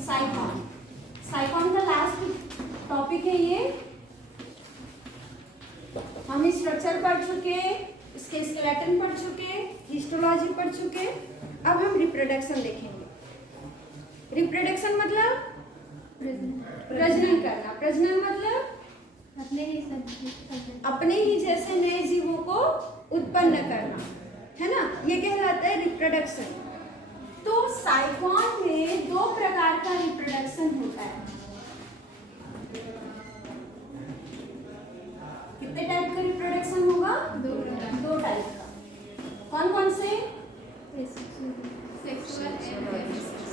साइकॉन। साइकॉन का last topic है ये। हम स्ट्रक्चर पढ़ चुके, इसके स्केलेटन पढ़ चुके, हिस्टोलॉजी पढ़ चुके। अब हम रिप्रोडक्शन देखेंगे। रिप्रोडक्शन मतलब प्रजनन करना। प्रजनन मतलब अपने ही जैसे नए जीवों को उत्पन्न करना, है ना, ये कहलाता है रिप्रोडक्शन। तो साइकॉन में दो प्रकार का रिप्रोडक्शन होता है। कितने टाइप का रिप्रोडक्शन होगा? दो टाइप का। कौन कौन से?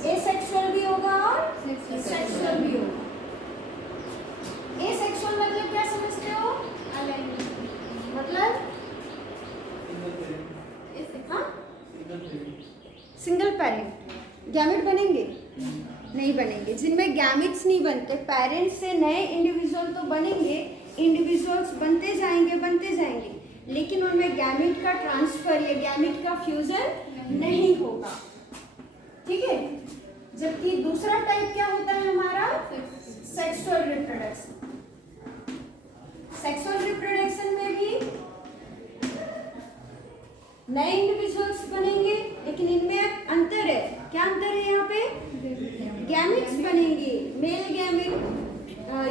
एसेक्सुअल भी होगा और सेक्सुअल भी होगा। एसेक्सुअल मतलब क्या समझते हो? मतलब सिंगल पेरेंट गैमेट बनेंगे? नहीं बनेंगे। जिनमें गैमेट्स नहीं बनते, पेरेंट्स से नए इंडिविजुअल तो बनेंगे, इंडिविजुअल्स बनते जाएंगे, लेकिन उनमें गैमेट का ट्रांसफर या गैमेट का फ्यूजन नहीं होगा। ठीक है। जबकि दूसरा टाइप क्या होता है हमारा? Sexual reproduction. सेक्सुअल रिप्रोडक्शन में भी नए इंडिविजुअल्स बनेंगे, लेकिन इनमें अंतर है। क्या अंतर है यहाँ पे? गैमेट्स बनेंगे। मेल गैमेट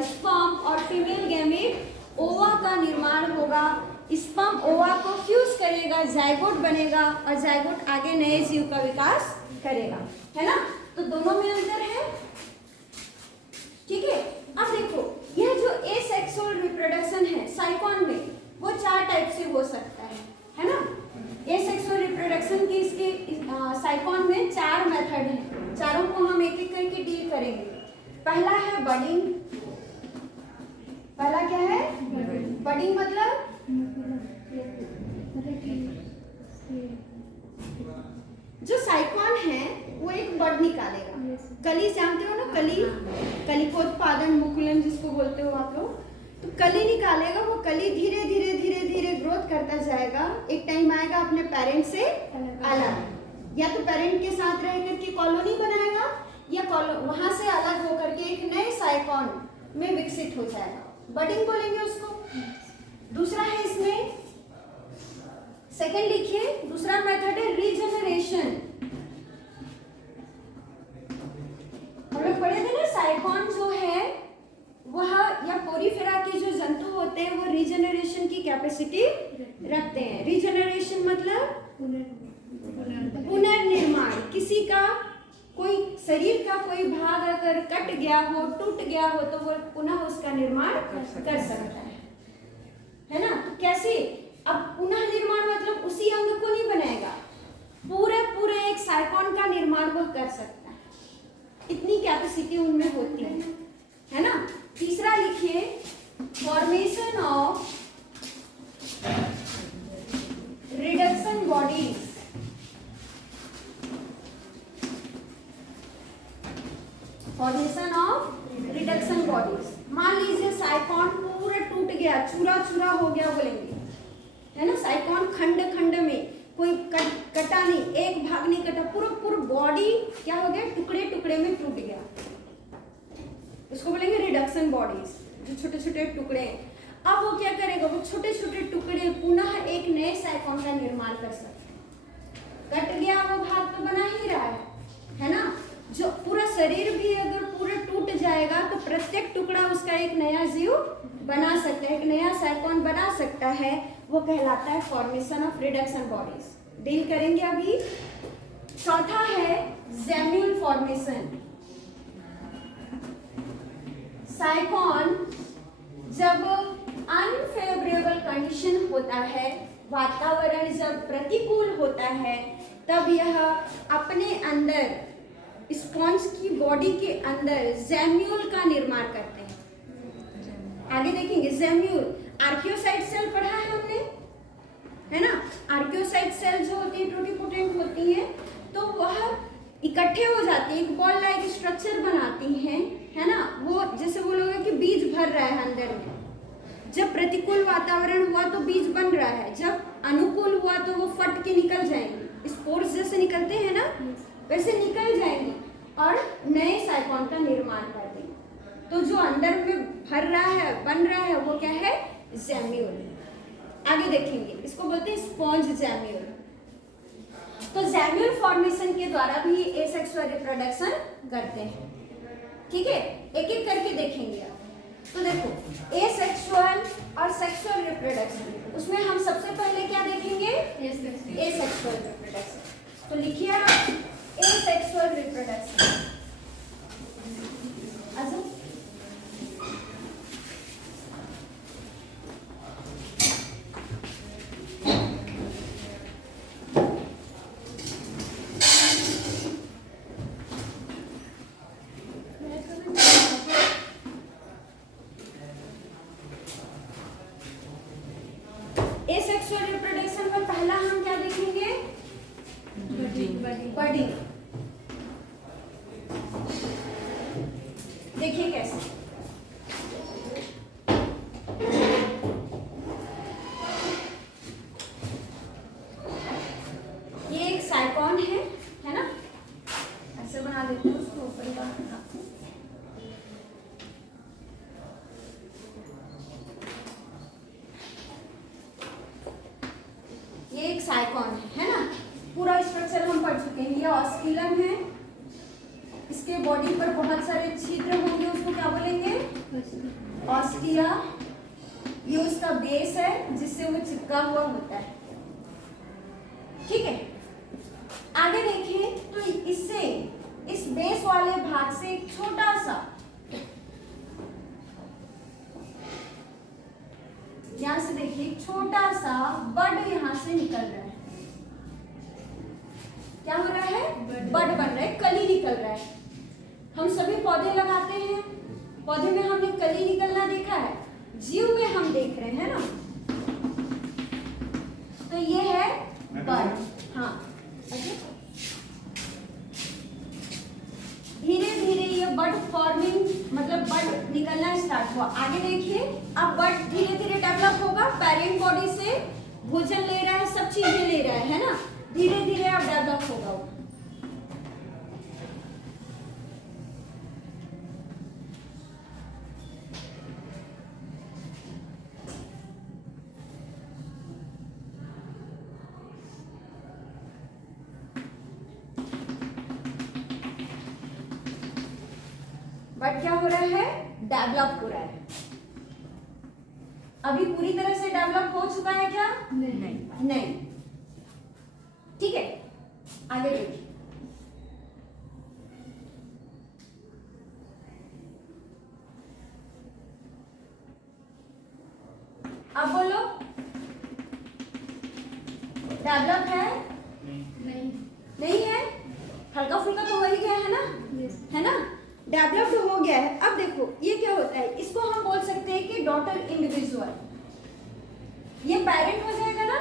स्पर्म और फीमेल गैमेट ओवा का निर्माण होगा। स्पर्म ओवा को फ्यूज करेगा, जाइगोट बनेगा और जाइगोट आगे नए जीव का विकास करेगा, है ना। तो दोनों में अंतर है। ठीक है। अब देखो, यह जो एसेक्सुअल रिप्रोडक्शन है साइकॉन में, वो 4 टाइप से हो सकता है ना। एसेक्सुअल रिप्रोडक्शन की इसके साइकॉन में 4 मेथड हैं। चारों को हम एक एक करके डील करेंगे। पहला है बडिंग। पहला क्या है? बडिंग मतलब जो साइकॉन है वो एक बड निकालेगा। कली जानते हो ना, कलिकोत्पादन मुकुलन जिसको बोलते हो आप लोग। तो कली निकालेगा। वो कली धीरे धीरे ग्रोथ करता जाएगा। एक टाइम आएगा अपने पेरेंट से अलग, या तो पेरेंट के साथ रह करके कॉलोनी बनाएगा, या वहां से अलग होकर के एक नए साइकॉन में विकसित हो जाएगा। बडिंग बोलेंगे उसको। दूसरा है इसमें, सेकेंड लिखिए, दूसरा मेथड है रीजनरेशन। हम लोग पढ़े थे ना, साइकॉन जो है वह या पोरीफेरा के जो जंतु होते हैं वो रीजनरेशन की कैपेसिटी रखते हैं। रीजनरेशन मतलब पुनर्निर्माण। किसी का कोई शरीर का कोई भाग अगर कट गया हो, टूट गया हो, तो वो पुनः उसका निर्माण कर सकता है ना। तो कैसे? अब पुनः निर्माण मतलब उसी अंग को नहीं बनाएगा, पूरे एक साइकॉन का निर्माण वो कर सकता है। इतनी कैपेसिटी उनमें होती है ना। तीसरा लिखिए, formation of reduction bodies. Formation of reduction bodies. मान लीजिए साइकॉन पूरा टूट गया, चूरा चूरा हो गया बोलेंगे, है ना। साइकॉन खंड खंड में, कोई कटा नहीं, एक भाग नहीं कटा, पूरा बॉडी क्या हो गया? टुकड़े टुकड़े में टूट गया। इसको बोलेंगे रिडक्शन बॉडीज, जो छोटे छोटे टुकड़े हैं। अब वो क्या करेगा? वो छोटे छोटे टुकड़े पुनः एक नए साइकॉन का निर्माण कर सकते हैं। कट गया वो भाग तो बना ही रहा है ना। जो पूरा शरीर भी अगर पूरा टूट जाएगा तो प्रत्येक टुकड़ा उसका एक नया जीव बना सकता है, एक नया साइकॉन बना सकता है। वो कहलाता है formation of reduction bodies. Deal करेंगे अभी। चौथा है जेम्यूल फॉर्मेशन। साइकॉन जब अनफेवरेबल कंडीशन होता है, वातावरण जब प्रतिकूल होता है, तब यह अपने अंदर स्पॉन्ज की बॉडी के अंदर जेम्यूल का निर्माण करते हैं। आगे देखेंगे जेम्यूल। आर्कियोसाइट सेल पढ़ा है हमने, है ना। आर्कियोसाइट सेल जो होती है टोटिपोटेंट होती है, तो वह इकट्ठे हो जाती है, एक बॉल लाइक स्ट्रक्चर बनाती हैं, है ना। वो जैसे बोलोगे कि बीज भर रहा है अंदर में। जब प्रतिकूल वातावरण हुआ तो बीज बन रहा है, जब अनुकूल हुआ तो वो फट के निकल जाएंगे। स्पोर्स जैसे निकलते हैं ना, वैसे निकल जाएंगे। और नए साइकॉन का निर्माण कर दें। तो जो अंदर में भर रहा है, बन रहा है, वो क्या है? जैम्यूल। आगे देखेंगे, इसको बोलते हैं स्पॉन्ज जैम्यूल। तो जैम्यूल फॉर्मेशन के द्वारा भी एसेक्सुअल रिप्रोडक्शन करते हैं। ठीक है, एक एक करके देखेंगे आप। तो देखो, एसेक्सुअल और सेक्सुअल रिप्रोडक्शन, उसमें हम सबसे पहले क्या देखेंगे? Asexual reproduction. तो लिखिए आप, एसेक्सुअल रिप्रोडक्शन। अच्छा, एसेक्सुअल रिप्रोडक्शन में पहला हम क्या देखेंगे? बडिंग। देखिए कैसे। ये एक साइकॉन है ना? ऐसे बना देते हैं उसको ऊपर का। ये एक साइकॉन है ना? पूरा स्ट्रक्चर हम पढ़ चुके हैं। ये ऑस्किलम है, इसके बॉडी पर बहुत सारे छिद्र होंगे, उसको क्या बोलेंगे? ऑस्टिया। ये उसका बेस है जिससे वो चिपका हुआ होता है। ठीक है, आगे देखिए तो इससे, इस बेस वाले भाग से एक छोटा सा, यहां से देखिए छोटा सा बड यहां से निकल रहा है। क्या हो रहा है? बड बन रहा है, कली निकल रहा है। हम सभी पौधे लगाते हैं, पौधे में हमने कली निकलना देखा है, जीव में हम देख रहे हैं ना। तो ये है बड। हाँ, धीरे धीरे ये बड फॉर्मिंग, मतलब बड निकलना स्टार्ट हुआ। आगे देखिए, अब बड धीरे धीरे डेवलप होगा, पेरेंट बॉडी से भोजन ले रहा है, सब चीजें ले रहा है ना, धीरे धीरे अब डेवलप होगा वो। बट क्या हो रहा है? डेवलप हो रहा है। अभी पूरी तरह से डेवलप हो चुका है क्या? नहीं। ठीक है, आगे देखिए। अब बोलो, डेवलप है? नहीं है, हल्का फुल्का तो हो ही गया है ना? है ना? डेवलप्ड हो गया है। अब देखो ये क्या होता है, इसको हम बोल सकते हैं कि डॉटर इंडिविजुअल। ये पेरेंट हो जाएगा ना?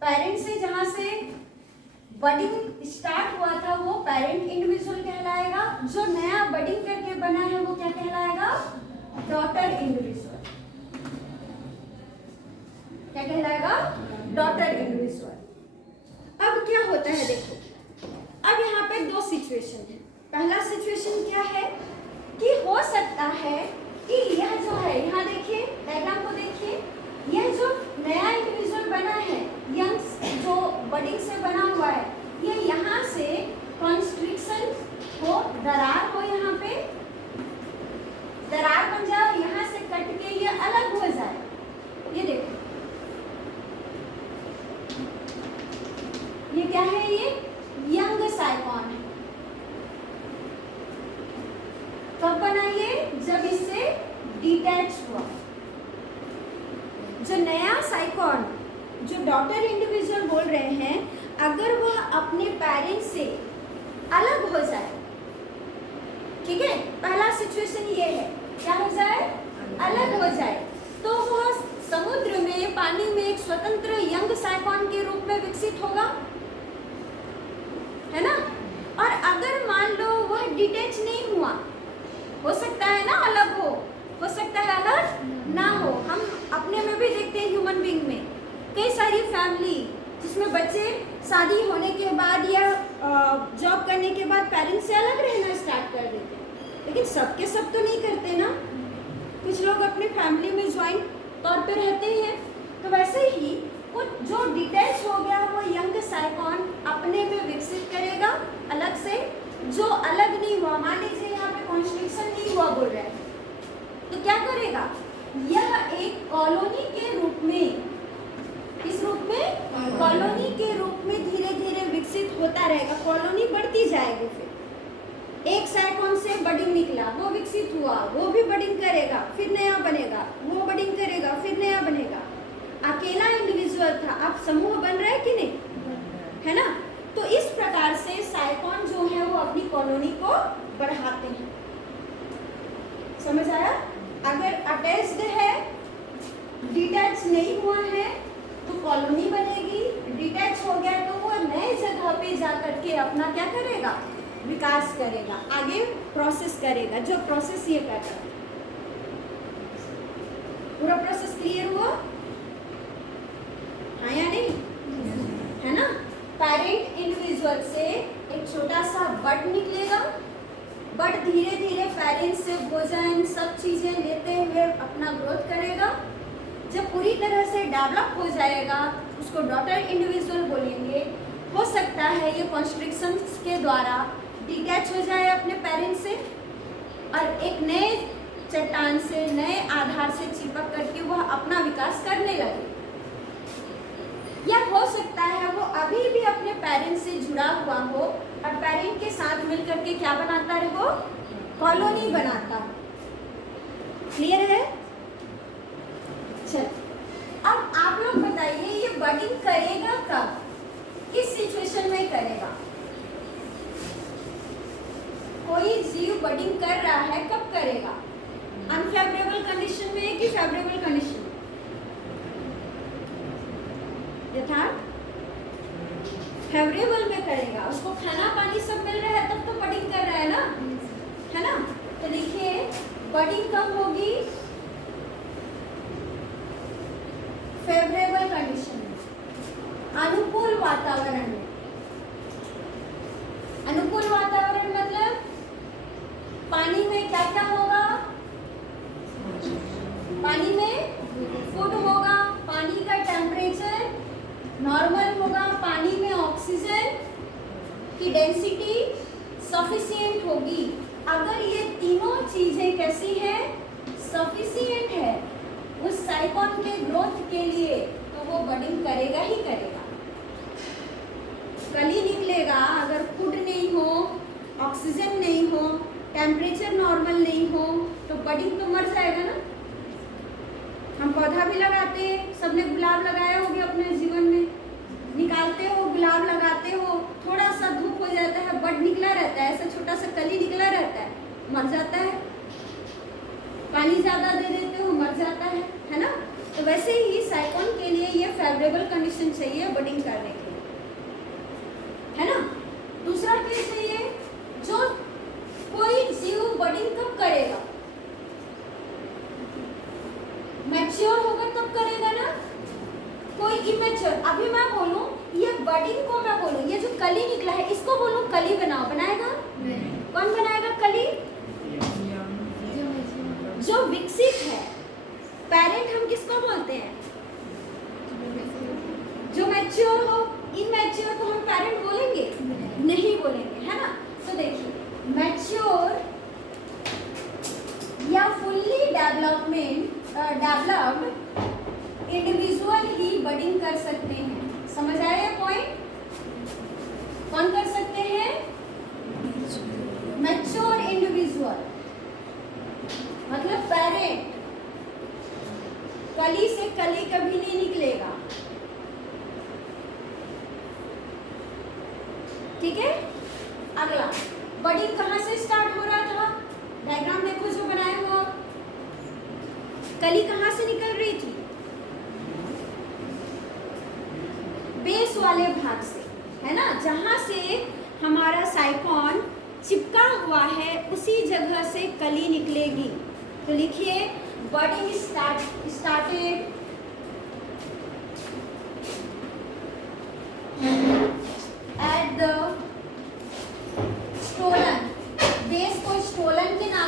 पेरेंट से जहां से बडिंग स्टार्ट हुआ था वो पेरेंट इंडिविजुअल कहलाएगा। जो नया बडिंग करके बना है वो क्या कहलाएगा? Daughter individual. क्या कहलाएगा? Daughter individual. अब क्या होता है देखो, अब यहाँ पे दो सिचुएशन है। पहला सिचुएशन क्या है कि हो सकता है कि यह जो है, यहाँ देखिए डायग्राम को देखिए, यह जो नया इंडिविजुअल बना है, यंग जो बडिंग से बना हुआ है, ये यहाँ से कॉन्स्ट्रिक्शन हो, दरार हो, यहाँ पे दरार बन जाए और यहाँ से कट के ये अलग हो जाए। ये देखो, ये क्या है? ये यंग साइकॉन है। कब बना ये? जब इससे डिटैच हुआ। जो नया साइकॉन, जो डॉटर इंडिविजुअल बोल रहे हैं, अगर वह अपने पेरेंट्स से अलग हो जाए, ठीक है, पहला सिचुएशन ये है, क्या हो जाए? अलग हो जाए, तो वह समुद्र में, पानी में एक स्वतंत्र यंग साइकॉन के रूप में विकसित होगा, है ना? और अगर मान लो वह डिटैच नहीं हुआ, हो सकता है ना अलग हो सकता है अलग ना हो। हम अपने में भी देखते हैं, ह्यूमन बीइंग में कई सारी फैमिली जिसमें बच्चे शादी होने के बाद या जॉब करने के बाद लेकिन सबके सब तो नहीं करते ना, कुछ लोग अपने फैमिली में ज्वाइंट तौर पे रहते हैं। तो वैसे ही वो जो डिटैच हो गया वो यंग साइकॉन अपने में विकसित करेगा अलग से। जो अलग नहीं हुआ, मान लीजिए यहाँ पे कॉन्स्ट्रिक्शन नहीं हुआ बोल रहे हैं, तो क्या करेगा, यह एक कॉलोनी के रूप में, किस रूप में, कॉलोनी के रूप में धीरे धीरे विकसित होता रहेगा। कॉलोनी बढ़ती जाएगी, फिर एक साइकॉन से बडिंग निकला, वो विकसित हुआ, वो भी बडिंग करेगा, फिर नया बनेगा, वो बडिंग करेगा, फिर नया बनेगा। अकेला इंडिविजुअल था, अब समूह बन रहा है कि नहीं, है ना। तो इस प्रकार से साइकॉन जो है वो अपनी कॉलोनी को बढ़ाते हैं। समझ आया। अगर अटैच्ड है, डिटैच नहीं हुआ है तो कॉलोनी बनेगी, डिटैच हो गया तो वो नए जगह पे जाकर के अपना क्या करेगा, विकास करेगा, आगे प्रोसेस करेगा, जो प्रोसेस ये कर रहा है। पूरा प्रोसेस क्लियर हुआ, हाँ या नहीं, है ना। पेरेंट इंडिविजुअल से एक छोटा सा बड निकलेगा, बड धीरे धीरे पेरेंट्स से भोजन सब चीजें लेते हुए अपना ग्रोथ करेगा। जब पूरी तरह से डेवलप हो जाएगा उसको डॉटर इंडिविजुअल बोलेंगे। हो सकता है ये कॉन्स्ट्रिक्शन के द्वारा डिटैच हो जाए अपने पेरेंट्स से और एक नए चट्टान से, नए आधार से चिपक करके वह अपना विकास करने लगे। या हो सकता है वो अभी भी अपने पेरेंट्स से जुड़ा हुआ हो और पेरेंट के साथ मिलकर के क्या बनाता रहे, वो कॉलोनी बनाता। क्लियर है। चल अब आप लोग बताइए ये बडिंग करेगा कब, किस सिचुएशन में करेगा। कोई जीव बडिंग कर रहा है, कब करेगा, अनफेवरेबल कंडीशन में कि फेवरेबल कंडीशन में। यथार्थ फेवरेबल में करेगा, उसको खाना पानी सब मिल रहा है तब तो बडिंग कर रहा है ना, है ना। तो देखिए बडिंग कब होगी, फेवरेबल कंडीशन में, अनुकूल वातावरण में। अनुकूल वातावरण मतलब पानी में क्या क्या होगा, पानी में फूड होगा, पानी का टेम्परेचर नॉर्मल होगा, पानी में ऑक्सीजन की डेंसिटी सफिशिएंट होगी। अगर ये तीनों चीजें कैसी है, सफिशिएंट है उस साइकॉन के ग्रोथ के लिए, तो वो बडिंग करेगा ही करेगा। कली निकलेगा, अगर फूड नहीं हो, ऑक्सीजन नहीं हो, टेम्परेचर नॉर्मल नहीं हो तो बडिंग तो मर जाएगा ना। हम पौधा भी लगाते हैं, सबने गुलाब लगाया होगा अपने जीवन में, निकालते हो गुलाब लगाते हो, थोड़ा सा धूप हो जाता है, बड निकला रहता है, ऐसा छोटा सा कली निकला रहता है, मर जाता है। पानी ज्यादा दे देते हो, मर जाता है ना। तो वैसे ही साइकॉन के लिए ये फेवरेबल कंडीशन चाहिए बडिंग करने के लिए, है ना। दूसरा केस है ये, जो कोई जीव बडिंग कब करेगा, मैच्योर होगा तब करेगा ना। कोई इमेच्योर, अभी मैं बोलूं ये बडिंग को, मैं बोलूं ये जो कली निकला है इसको बोलूं कली बनाओ, बनाएगा कौन बनाएगा कली, जो विकसित है। पेरेंट हम किसको बोलते हैं, जो मैच्योर हो। इमेच्योर को हम पेरेंट बोलेंगे नहीं बोलेंगे, है ना। तो देखिए मैच्योर या फुल्ली डेवलप्ड इंडिविजुअल ही बडिंग कर सकते हैं। समझ आया ये पॉइंट, कौन कर सकते हैं, मैच्योर इंडिविजुअल मतलब पेरेंट। कली से कली कभी नहीं निकलेगा, ठीक है। अगला बडिंग कहाँ से स्टार्ट हो रहा था, डायग्राम देखो जो बनाए हो, कली कहाँ से निकल रही थी, बेस वाले भाग से, है ना। जहां से हमारा साइकॉन चिपका हुआ है उसी जगह से कली निकलेगी। तो लिखिए budding started at the stolon, base को स्टोलन के नाम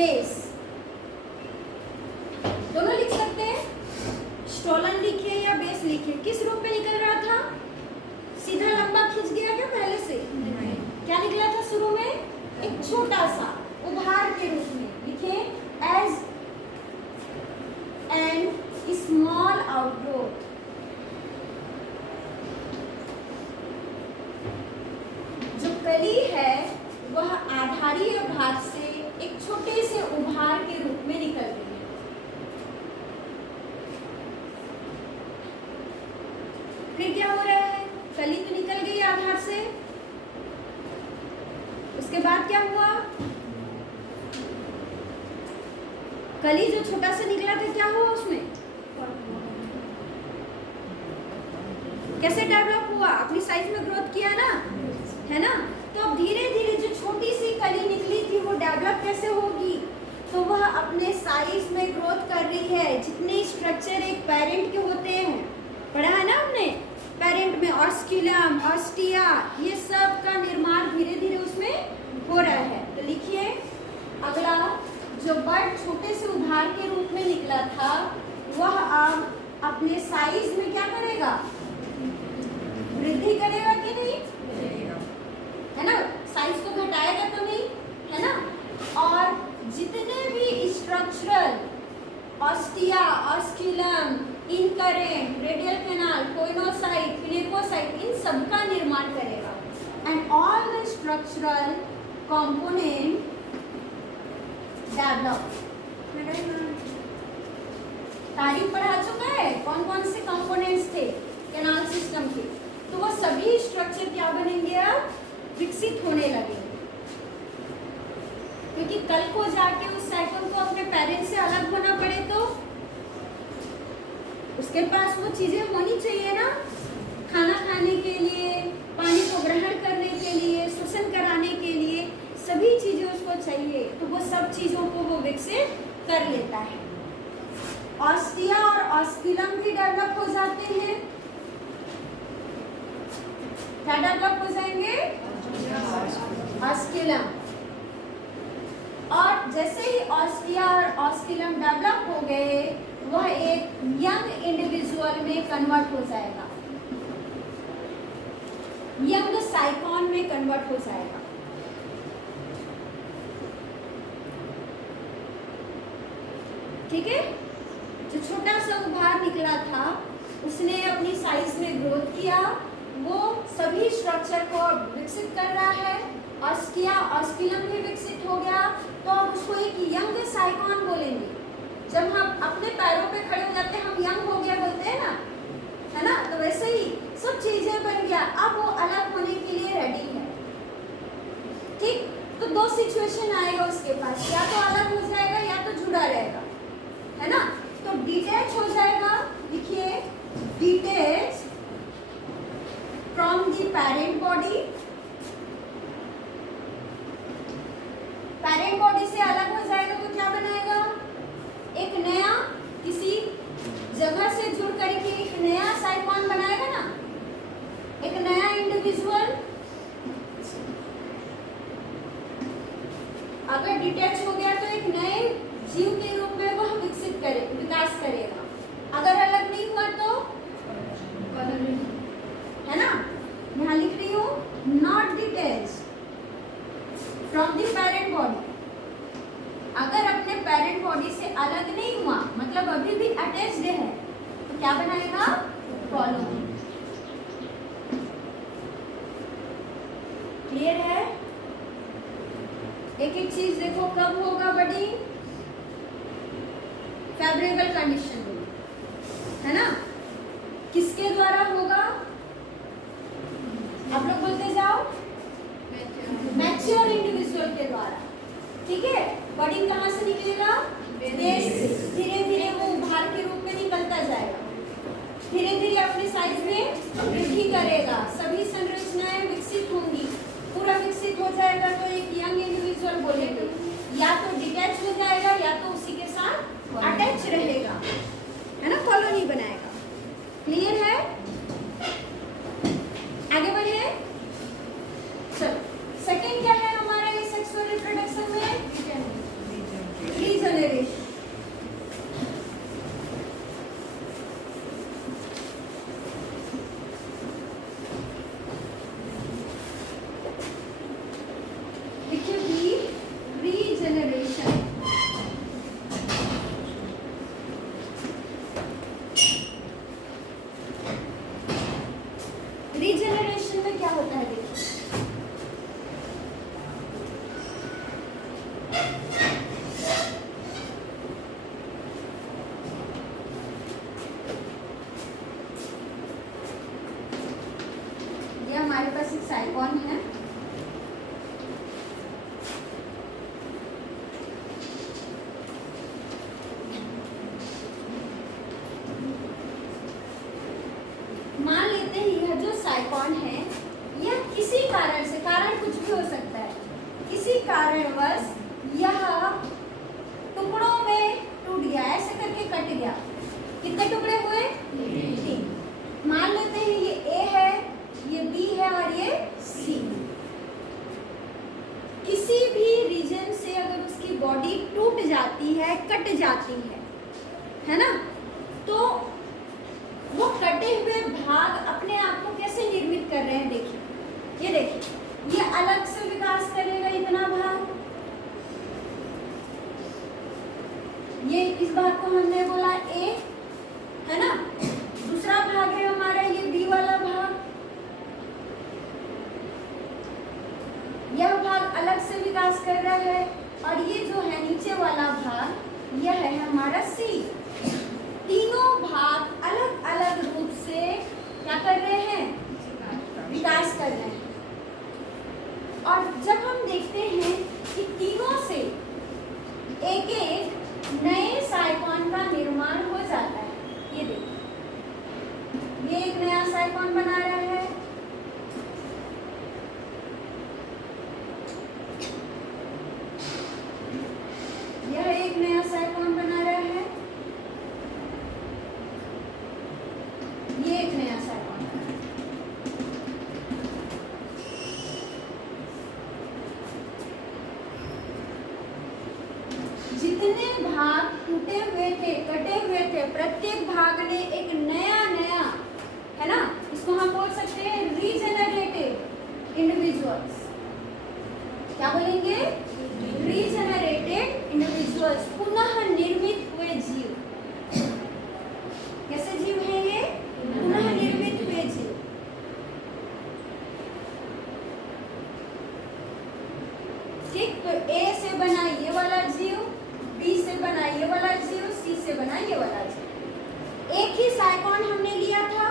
बेस, दोनों लिख सकते हैं। स्टोलन लिखिए या बेस लिखिए, किस रूप में निकल रहा था? सीधा लंबा खींच गया क्या पहले से? क्या निकला था शुरू में? एक छोटा सा उभार के रूप में। लिखिए एज एन स्मॉल आउटग्रोथ। जो कली है वह आधारीय भाग से एक छोटे से उभार के रूप में निकल रही है। फिर क्या हो रहा है? कली तो निकल गई आधार से, उसके बाद क्या हुआ? कली जो छोटा सा निकला था क्या हुआ उसमें? कैसे डेवलप हुआ? अपनी साइज में ग्रोथ किया ना, है ना? तो अब धीरे धीरे जो छोटी सी कली निकली थी वो डेवलप कैसे होगी? तो वह अपने साइज में ग्रोथ कर रही है। जितने स्ट्रक्चर एक पेरेंट के होते हैं, पढ़ा है ना हमने? पेरेंट में ऑस्क्यूलम, ऑस्टिया, ये सब का निर्माण धीरे धीरे उसमें हो रहा है। तो लिखिए अगला, जो बर्ड छोटे से उभार के रूप में निकला था वह अब अपने साइज में क्या करेगा? वृद्धि करेगा कि नहीं? है ना? साइज को घटाएगा तो नहीं, है ना? और जितने भी structural ostia, osculum, incurrent, radial canal, choanocyte, pinacocyte, इन सब का निर्माण करेगा। And all the structural component develop. तारीफ पढ़ा चुका है कौन कौन से कंपोनेंट्स थे कैनाल सिस्टम के। तो वो सभी स्ट्रक्चर क्या बनेंगे? अब विकसित होने लगेंगे, क्योंकि कल को जाके उस साइकिल को अपने पेरेंट्स से अलग होना पड़े तो उसके पास वो चीजें होनी चाहिए ना, खाना खाने के लिए, पानी को ग्रहण करने के लिए, श्वसन कराने के लिए, सभी चीजें उसको चाहिए। तो वो सब चीजों को वो विकसित कर लेता है। ऑस्टिया और ऑस्क्यूलम भी डेवलप हो जाते हैं। क्या डेवलप हो जाएंगे? ऑस्क्यूलम। और जैसे ही ऑस्टिया और ऑस्क्यूलम डेवलप हो गए, वह एक यंग इंडिविजुअल में कन्वर्ट हो जाएगा, यंग साइकॉन में कन्वर्ट हो जाएगा। ठीक है? जो छोटा सा उभार निकला था उसने अपनी साइज में ग्रोथ किया, वो सभी स्ट्रक्चर को विकसित कर रहा है। ऑस्टिया, ऑस्क्यूलम भी विकसित हो गया, तो अब उसको एक यंग साइकॉन बोलेंगे। जब हम अपने पैरों पे खड़े हो जाते हैं हम यंग हो गया बोलते हैं ना, है ना? तो वैसे ही सब चीजें बन गया, अब वो अलग होने के लिए रेडी है। ठीक? तो दो सिचुएशन आएगा उसके पास, या तो अलग हो जाएगा या तो जुड़ा रहेगा, है ना? तो डिटैच हो जाएगा। लिखिए detach from the parent body. Parent body से अलग हो जाएगा तो क्या बनाएगा? एक नया, किसी जगह से जुड़ करके एक नया साइकॉन बनाएगा ना, एक नया इंडिविजुअल। अगर डिटैच हो गया तो एक नए जीव के रूप में वह विकास करेगा। अगर अलग नहीं हुआ तो, है ना? यहाँ लिख रही हूँ not detach from the parent body. अगर अपने पेरेंट बॉडी से अलग नहीं हुआ, मतलब अभी भी अटैच्ड है, तो क्या बनाएगा? कॉलोनी। क्लियर है? एक एक चीज देखो, कब होगा बड़ी? फेवरेबल कंडीशन में, है ना? किसके द्वारा होगा? आप लोग बोलते जाओ। मैच्योर इंडिविजुअल के द्वारा। ठीक है? बॉडी कहाँ से निकलेगा? बेस से। धीरे धीरे वो उभार के रूप में निकलता जाएगा, धीरे धीरे अपने साइज में वृद्धि करेगा, सभी संरचनाएं विकसित होंगी, पूरा विकसित हो जाएगा तो एक यंग इंडिविजुअल बोलेंगे। या तो डिटैच हो जाएगा या तो उसी के साथ अटैच रहेगा, है ना? कॉलोनी बनाएगा। क्लियर है? रीजनरेशन में क्या होता है देखिए, ये हमारे पास एक साइकॉन है, मान लेते हैं यह जो साइकॉन है यह किसी कारण से, कारण कुछ भी हो सकता है, किसी कारणवश यह टुकड़ों में टूट गया, ऐसे करके कट गया। कितने टुकड़े हुए? 3। मान लेते हैं ये ए है, ये बी है और ये सी। किसी भी रीजन से अगर उसकी बॉडी टूट जाती है, कट जाती है ना, तो वो कटे हुए भाग अपने आप को कैसे निर्मित कर रहे हैं देखिए, ये देखिए, ये अलग से विकास करेगा इतना भाग, ये इस भाग को हमने बोला ए, है ना, दूसरा भाग है हमारा ये बी वाला भाग, यह भाग अलग से विकास कर रहा है, और ये जो है नीचे वाला भाग यह है हमारा सी। तीनों भाग अलग अलग रूप से क्या कर रहे हैं? विकास कर रहे हैं। और जब हम देखते हैं कि तीनों से एक एक नए साइकॉन का निर्माण हो जाता है, ये देखिए, ये एक नया साइकॉन बना रहा है, यह एक नया साइकॉन बना रहा है, ये एक नया साइकॉन बना रहा है। जितने भाग टूटे हुए थे, कटे हुए थे, प्रत्येक भाग ने एक नया नया, है ना, इसको हम बोल सकते हैं रीजेनरेटेड इंडिविजुअल्स। क्या बोलेंगे? रीजेनरेटेड इंडिविजुअल्स, पुनः निर्मित हुए जीव। कैसे जीव हैं ये? पुनः निर्मित हुए जीव। ठीक, तो ए से बना ये वाला जीव, बी से बना ये वाला जीव, सी से बना ये वाला जीव। एक ही साइकॉन हमने लिया था,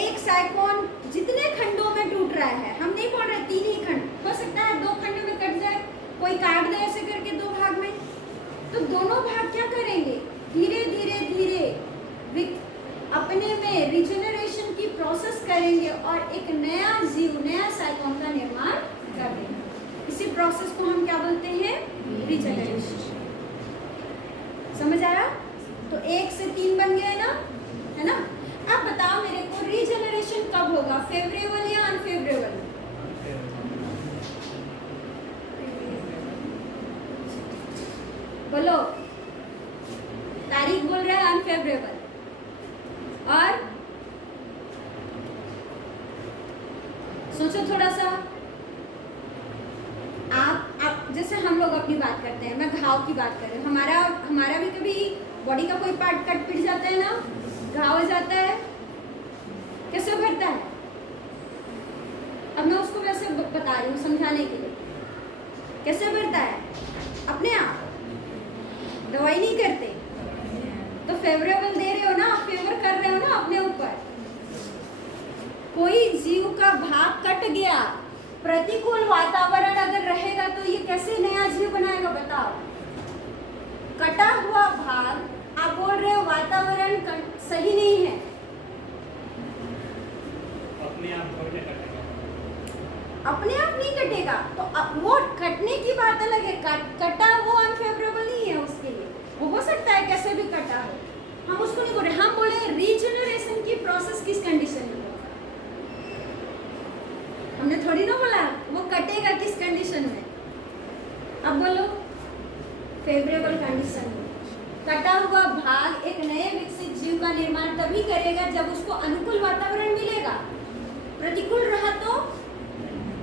एक साइकॉन जितने खंडों में टूट रहा है, हम नहीं बोल रहे 3 ही खंड, हो सकता है 2 खंडों में कट जाए, कोई काट दे ऐसे करके 2 भाग में, तो दोनों भाग क्या करेंगे? धीरे धीरे धीरे अपने में रिजेनरेशन की प्रोसेस करेंगे और एक नया जीव, नया साइकॉन का निर्माण कर देंगे। इसी प्रोसेस को हम क्या बोलते हैं? रिजेनरेशन। समझ आया? तो 1 से 3 बन गया ना, है ना? अब बताओ मेरे को, रीजेनरेशन कब होगा, फेवरेबल या अनफेवरेबल? बोलो, तारीख बोल रहा है अनफेवरेबल, और सोचो थोड़ा सा, आप जैसे हम लोग अपनी बात करते हैं, मैं घाव की बात कर रही हूँ, हमारा भी कभी बॉडी का कोई पार्ट कट पिट जाता है ना, घाव हो जाता है, कैसे भरता है? अब मैं उसको वैसे बता रही हूँ समझाने के लिए, कैसे भरता है? अपने आप, दवाई नहीं करते, तो फेवरेबल दे रहे हो ना, फेवर कर रहे हो ना अपने ऊपर। कोई जीव का भाग कट गया, प्रतिकूल वातावरण अगर रहेगा तो ये कैसे नया जीव बनाएगा बताओ? कटा हुआ भाग, आप बोल रहे हो वातावरण सही नहीं है, अपने आप अपने आप नहीं कटेगा, तो वो कटने की बात अलग है, कटा वो अनफेवरेबल नहीं है उसके लिए, वो हो सकता है कैसे भी कटा हो, हम उसको नहीं बोल रहे, हम बोले रीजनरेशन की प्रोसेस किस कंडीशन में, हमने थोड़ी ना बोला वो कटेगा किस कंडीशन में। अब बोलो, फेवरेबल कंडीशन में। कटा हुआ भाग एक नए विकसित जीव का निर्माण तभी करेगा जब उसको अनुकूल वातावरण मिलेगा, प्रतिकूल रहा तो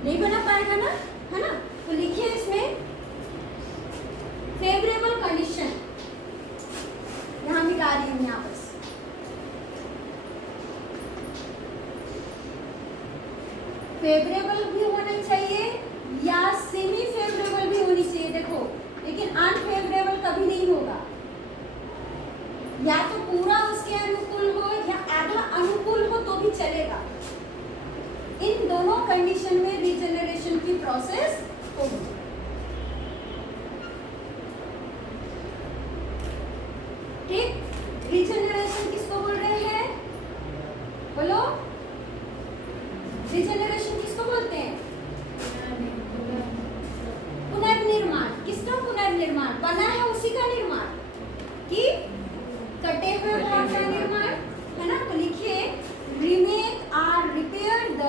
नहीं बना पाएगा ना, है ना? तो लिखिए इसमें फेवरेबल कंडीशन, यहां मिला रही हूं यहाँ बस। फेवरेबल भी होना चाहिए या सेमी फेवरेबल भी होनी चाहिए, देखो, लेकिन अनफेवरेबल कभी नहीं होगा। या तो पूरा उसके अनुकूल हो या आधा अनुकूल हो तो भी चलेगा। इन दोनों कंडीशन में रीजनरेशन की प्रोसेस होगी। ठीक, रीजनरेशन किसको बोल रहे हैं, बोलो, रीजनरेशन किसको बोलते हैं? पुनर्निर्माण। किसका पुनर्निर्माण? बना है उसी का निर्माण, कि कटे हुए भाग का निर्माण, है ना। तो लिखिए, रीमेक और repair the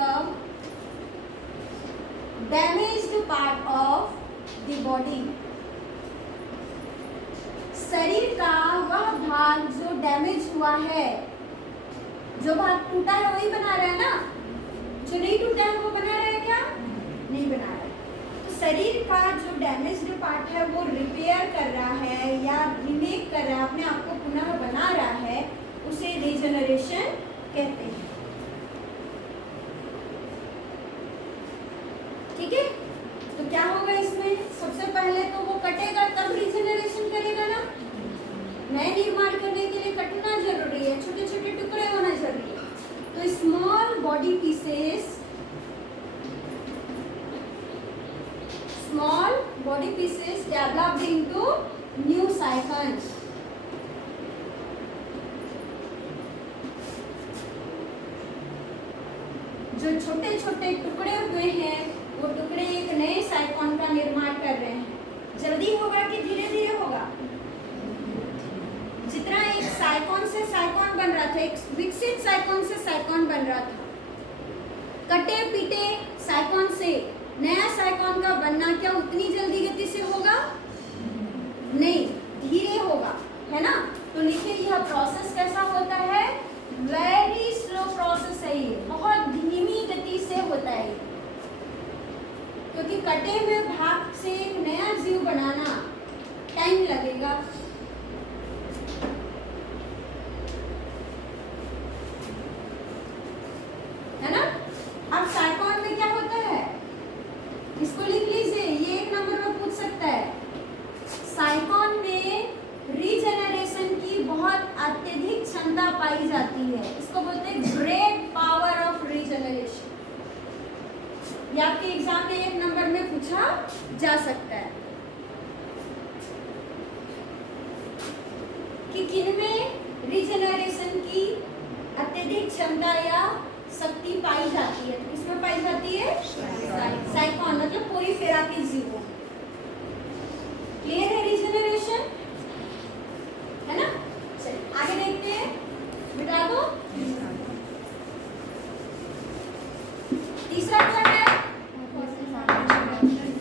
damaged part of the body. शरीर का वह भाग जो डैमेज हुआ है, जो भाग टूटा है वही बना रहा है ना, जो नहीं टूटा है वो बना रहा है क्या? नहीं बना रहा है। तो शरीर का जो डैमेज्ड पार्ट है वो रिपेयर कर रहा है या रीमेक कर रहा है, अपने आप को पुनः बना रहा है, उसे रीजनरेशन कहते हैं। ठीक है, तो क्या होगा इसमें? सबसे पहले तो वो कटेगा तब रीजनरेशन करेगा ना। नए निर्माण करने के लिए कटना जरूरी है, छोटे छोटे टुकड़े होना जरूरी है। तो small body pieces, developed into new sycons. जो छोटे छोटे टुकड़े हुए हैं वो टुकड़े एक नए साइकॉन का निर्माण कर रहे हैं। जल्दी होगा कि धीरे धीरे होगा? जितना एक साइकॉन से साइकॉन बन रहा था, एक विकसित साइकॉन से साइकॉन बन रहा था, कटे पीटे साइकॉन से नया साइकॉन का बनना क्या उतनी जल्दी गति से होगा? नहीं, धीरे होगा, है ना। तो लिखिए, यह प्रोसेस कैसा होता है? वेरी स्लो प्रोसेस है ये, बहुत धीमी गति से होता है, क्योंकि कटे हुए भाग से एक नया जीव बनाना टाइम लगेगा। है ना। अब साइकॉन में क्या होता है, इसको लिख लीजिए, ये एक नंबर में पूछ सकता है। साइकॉन में रीजनरेशन की बहुत अत्यधिक क्षमता पाई जाती है, इसको बोलते हैं ग्रेट पावर ऑफ रीजनरेशन। ये आपके एग्जाम में एक नंबर में पूछा जा सकता है कि किनमें रीजनरेशन की अत्यधिक क्षमता या शक्ति पाई जाती है। तो किसमें पाई जाती है? साइकॉन, मतलब पोरीफेरा के जीवों। क्लियर है रीजनरेशन, है ना। चलिए आगे देखते हैं, बिठा दो। तीसरा क्या है?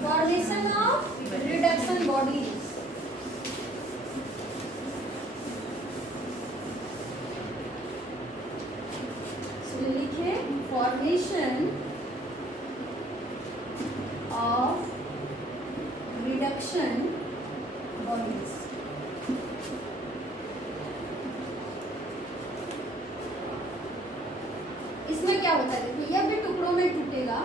Formation of reduction bodies. लिखिए, फॉर्मेशन ऑफ रिडक्शन बॉडीज। इसमें क्या होता है? देखो, यह भी टुकड़ों में टूटेगा,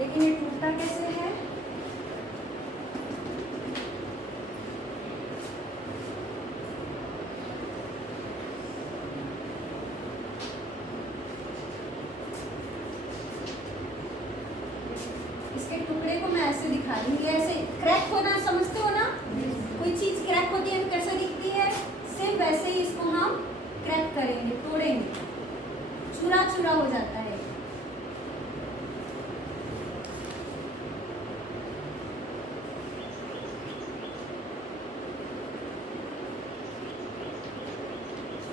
लेकिन ये टूटता कैसे है? इसके टुकड़े को मैं ऐसे दिखा रही हूँ, ऐसे क्रैक होना समझते हो ना। कोई चीज क्रैक होती है तो कैसे दिखती है? सेम वैसे ही इसको हम क्रैक करेंगे, तोड़ेंगे, चूरा चूरा हो जाता है।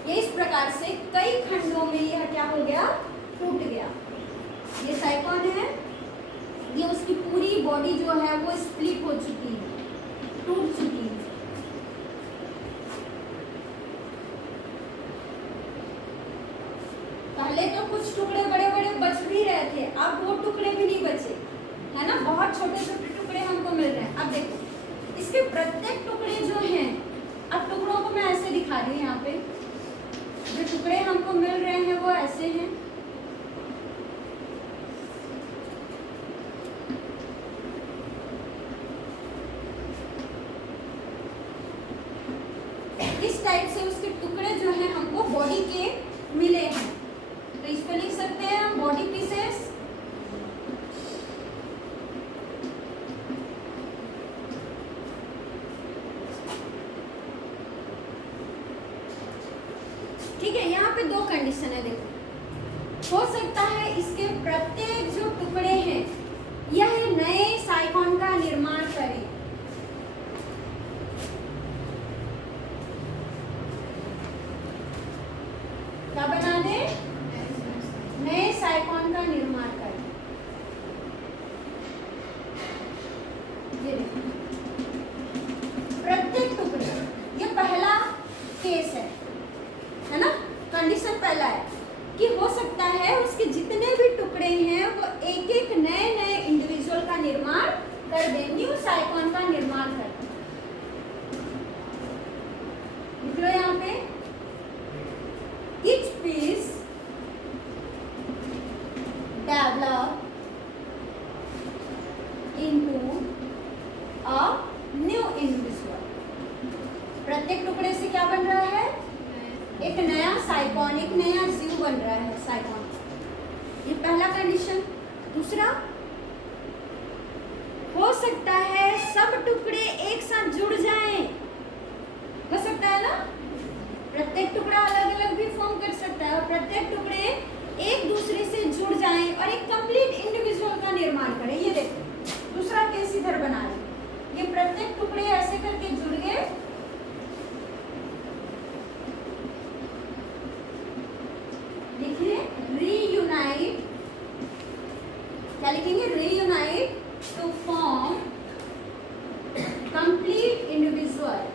ये इस प्रकार से कई खंडों में यह क्या हो गया? टूट गया। ये साइकॉन है, ये उसकी पूरी बॉडी जो है वो स्प्लिट हो चुकी है, टूट चुकी है। पहले तो कुछ टुकड़े बड़े बड़े बच भी रहे थे, अब वो टुकड़े भी नहीं बचे, है ना। ऐसे हैं, इस टाइप से उसके टुकड़े जो हैं हमको बॉडी के मिले हैं, तो इस पर लिख सकते हैं हम बॉडी पीसेस। ठीक है, यहाँ पे दो कंडीशन है, देखो हो सकता है इसके प्रत्येक जो टुकड़े हैं यह नए साइकॉन का निर्माण करें, क्या बना दे, नए साइकॉन का निर्माण करें। ये देखो प्रत्येक टुकड़े, ये पहला केस है ना, कंडीशन पहला है कि हो सकता है उसके जितने भी टुकड़े हैं वो एक एक नए नए इंडिविजुअल का निर्माण कर दे, न्यू साइकॉन का निर्माण कर दे। लिख लो यहाँ पे, each piece develop into a new individual। प्रत्येक टुकड़े से क्या बन रहा है, एक नया साइकॉन, एक नया जीव बन रहा है साइकॉन। ये पहला कंडीशन। दूसरा, हो सकता है सब टुकड़े एक साथ जुड़ जाएं, हो सकता है ना, प्रत्येक टुकड़ा अलग अलग भी फॉर्म कर सकता है, और प्रत्येक टुकड़े एक दूसरे से जुड़ जाएं और एक कंप्लीट इंडिविजुअल का निर्माण करें। ये देखो दूसरा केस इधर बना रहे, ये प्रत्येक टुकड़े ऐसे करके जुड़ गए, लिखिए रीयूनाइट, क्या लिखेंगे, reunite to form complete individual.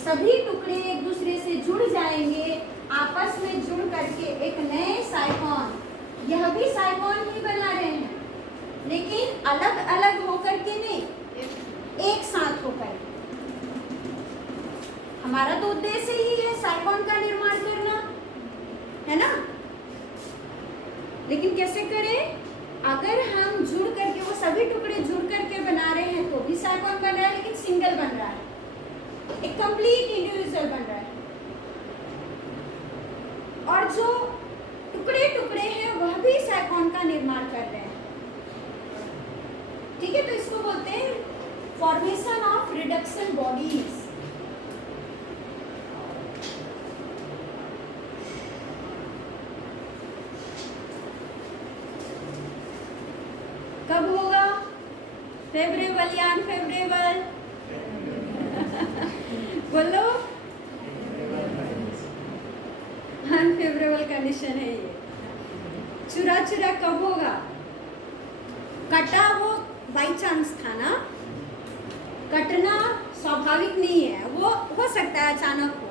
सभी टुकड़े एक दूसरे से जुड़ जाएंगे, आपस में जुड़ करके एक नए साइकॉन, यह भी साइकॉन ही बना रहे हैं लेकिन अलग अलग होकर के नहीं, एक साथ होकर। हमारा तो उद्देश्य ही है साइकॉन का निर्माण करना, है ना, लेकिन कैसे करें, अगर हम जुड़ करके, वो सभी टुकड़े जुड़ करके बना रहे हैं तो भी साइकॉन बन रहा है, लेकिन सिंगल बन रहा है, एक कंप्लीट इंडिविजुअल बन रहा है। और जो टुकड़े टुकड़े हैं वह भी साइकॉन का निर्माण कर रहे हैं। ठीक है, तो इसको बोलते हैं फॉर्मेशन ऑफ रिडक्शन बॉडीज। कब होगा, फेवरेबल या अनफेवरेबल, बोलो, अनफेवरेबल कंडीशन है ये। चुरा चुरा कब होगा, कटा वो बाई चांस था ना, कटना स्वाभाविक नहीं है, वो हो सकता है अचानक हो।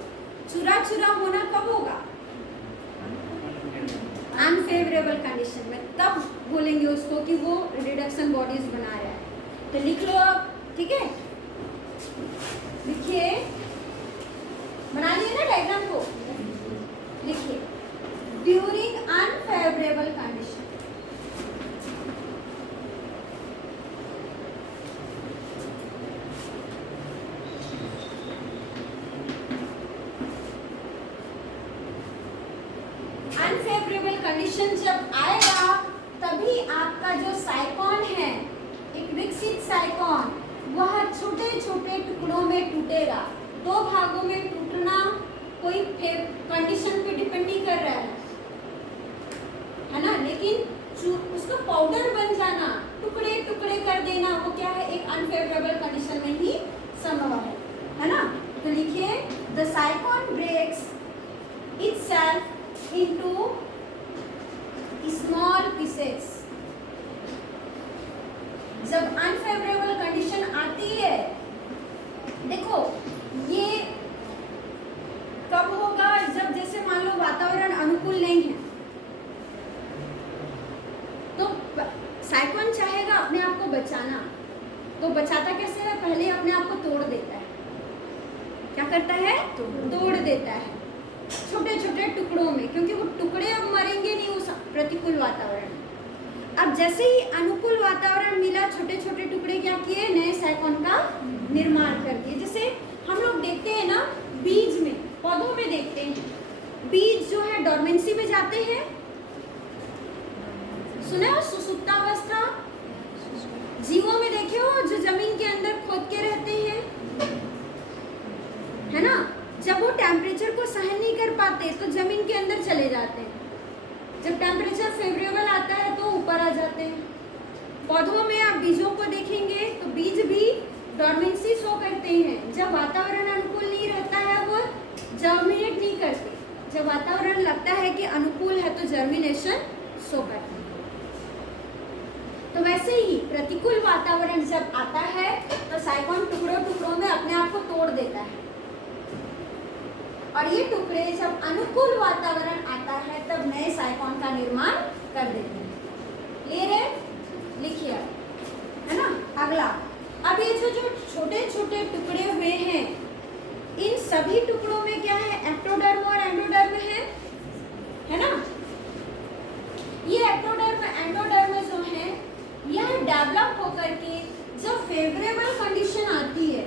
चुरा चुरा होना कब होगा, अनफेवरेबल कंडीशन में, तब बोलेंगे उसको कि वो रिडक्शन बॉडीज बना रहा है। तो लिख लो आप, ठीक है, लिखिए, बना लिए ना डायग्राम को, लिखिए during unfavourable condition. Unfavourable condition जब आएगा तभी आपका जो साइकॉन है, एक विकसित साइकॉन, वह छोटे छोटे टुकड़ों में टूटेगा। दो भागों में टूटना कोई कंडीशन पे डिपेंड नहीं कर रहा है ना, लेकिन उसका पाउडर बन जाना, टुकड़े टुकड़े कर देना, वो क्या है, एक अनफेवरेबल कंडीशन में ही संभव है ना। तो लिखिए the Sycon breaks itself into small pieces. जब अनफेवरेबल कंडीशन आती है, देखो ये कब होगा, जब जैसे मान लो वातावरण अनुकूल नहीं है, तो साइकॉन चाहेगा अपने आप को बचाना, तो बचाता कैसे है, पहले अपने आप को तोड़ देता है। क्या करता है, तोड़ देता है। छोटे छोटे टुकड़ों में, क्योंकि वो टुकड़े अब मरेंगे नहीं उस प्रतिकूल वातावरण में। अब जैसे ही अनुकूल वातावरण मिला, छोटे छोटे टुकड़े क्या किए, नए साइकोन का निर्माण कर दिए। जैसे हम लोग देखते हैं ना, बीज में, पौधों में देखते हैं, बीज जो है डोरमेंसी में जाते हैं, सुना हो, सुसुप्तावस्था। जीवों में देखे हो जो जमीन के अंदर खोद के रहते हैं, है ना, जब वो टेम्परेचर को सहन नहीं कर पाते तो जमीन के अंदर चले जाते हैं, जब टेम्परेचर फेवरेबल आता है तो ऊपर आ जाते हैं। पौधों में आप बीजों को देखेंगे तो बीज भी डोरमेंसी शो करते हैं। जब वातावरण अनुकूल नहीं रहता है वो जर्मिनेट नहीं करते, जब वातावरण लगता है कि अनुकूल है तो जर्मिनेशन शो करते हैं। तो वैसे ही प्रतिकूल वातावरण जब आता है तो साइकोन टुकड़ों टुकड़ों में अपने आप को तोड़ देता है, और ये टुकड़े जब अनुकूल वातावरण आता है तब नए साइकोन का निर्माण कर देते हैं। क्लियर है? लिखिए, है ना। अगला, अब ये जो छोटे छोटे टुकड़े हुए हैं, इन सभी टुकड़ों में क्या है, एक्टोडर्म और एंडोडर्म है ना। ये एक्टोडर्म एंडोडर्म जो है, यह डेवलप होकर के जब फेवरेबल कंडीशन आती है,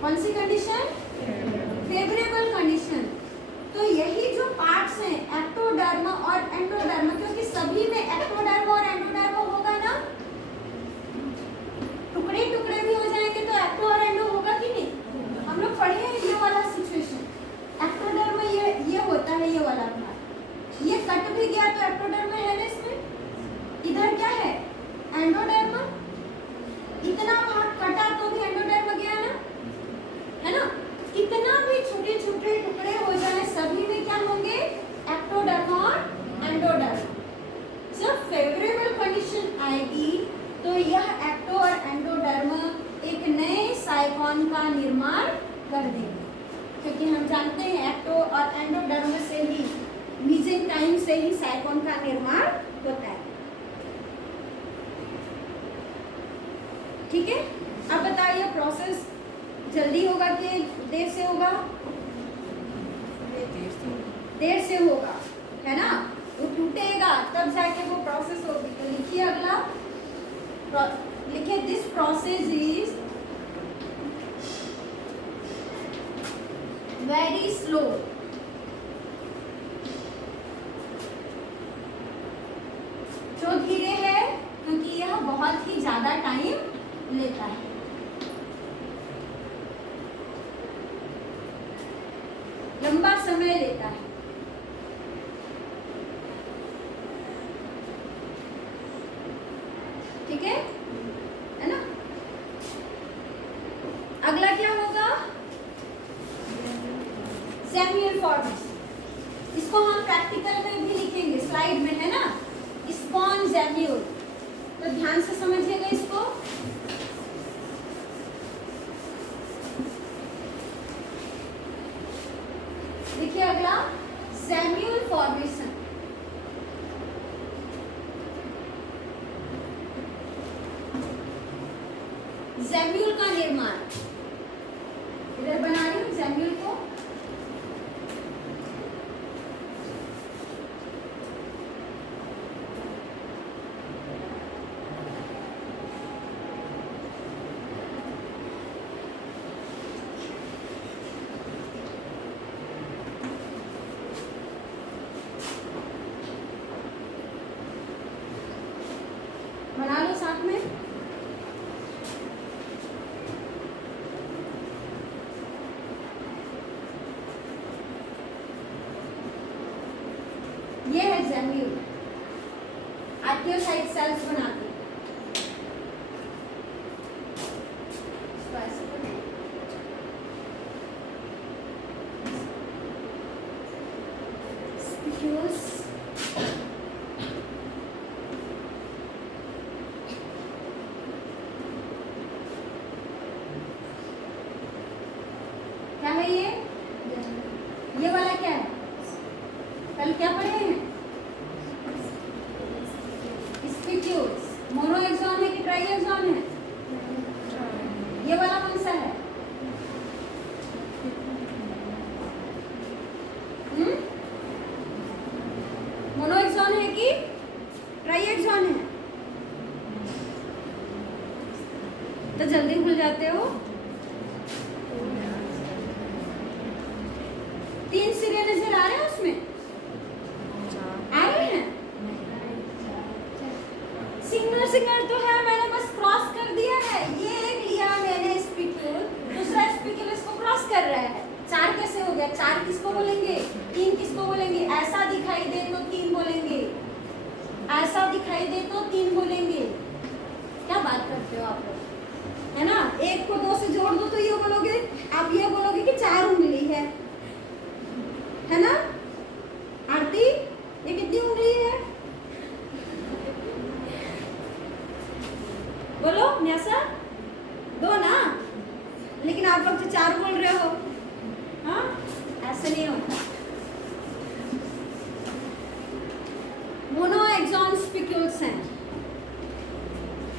कौन सी कंडीशन, फेवरेबल कंडीशन, तो यही जो पार्ट्स हैं एक्टोडर्म और एंडोडर्म, क्योंकि सभी में एक्टोडर्म और एंडोडर्म होगा ना, टुकड़े टुकड़े भी हो जाएंगे तो एक्टो और एंडो होगा कि नहीं। हम लोग पढ़े हैं ये वाला सिचुएशन, एक्टोडर्म ये होता है, ये वाला भाग, ये कट भी गया तो एक्टोडर्म है ना इसमें, इधर क्या है एंडोडर्म, इतना भाग कटा तो भी एंडोडर्म गया ना, है ना। कितना भी छोटे छोटे टुकड़े हो जाए सभी में क्या होंगे, एक्टोडर्म और एंडोडर्म। जब फेवरेबल कंडीशन आएगी तो यह एक्टो और एंडोडर्म एक नए साइकोन का निर्माण कर देंगे, क्योंकि हम जानते हैं एक्टो और एंडोडर्म से ही, मीसेंकाइम से ही साइकोन का निर्माण होता है। ठीक है, अब बताइए प्रोसेस जल्दी होगा कि देर से होगा, देर से होगा, है ना। वो टूटेगा तब जाके वो प्रोसेस होगी। तो लिखिए अगला, लिखिए this process is very slow, जो धीरे है क्योंकि यह बहुत ही ज्यादा टाइम लेता है। लंबा समय लेता है। ठीक है ना। अगला क्या होगा, सैमुअल फॉर्मेशन। इसको हम प्रैक्टिकल में भी लिखेंगे, स्लाइड में है ना, स्पॉन सैमुअल, तो ध्यान से समझिएगा इसको। देखिए अगला, सैमुअल फॉर्मेशन। सैमुअल का निर्माण, इधर बना रही हूं सैमुअल को। बना लो साथ में। ये है सैमुअल, आर्कियोसाइट सेल्स बनाते हैं। क्या है ये वाला क्या है, कल क्या पढ़े हैं, स्पिक्यूल्स। मोनो एक्सॉन है कि ट्राई एक्सॉन है, ये वाला कौन सा है, एक्सॉन है कि ट्राई एक्सॉन है? तो जल्दी भूल जाते हो। 3 सिरे नजर आ रहे हैं उसमें? आ रहे हैं? सिग्नल तो है, मैंने बस क्रॉस कर दिया है। ये एक लिया मैंने स्पिक्यूल, दूसरा स्पिक्यूल इसको क्रॉस कर रहा है। 4 कैसे हो गया? 4 किसको बोलेंगे? 3 किसको बोलेंगे? ऐसा दिखाई दे तो 3 बोलेंगे, ऐसा दिखाई दे तो 3 बोलेंगे। क्या बात करते हो आप लोग, है ना? 1 को 2 से जोड़ दो तो ये बोलोगे, आप ये बोलोगे कि 4 उंगली है ना? आरती, ये कितनी उंगली है? बोलो न्यासा, 2 ना? लेकिन आप लोग तो 4 बोल रहे हो। हाँ, ऐसे नहीं होता। मोनो एक्सॉन स्पिक्यूल्स हैं।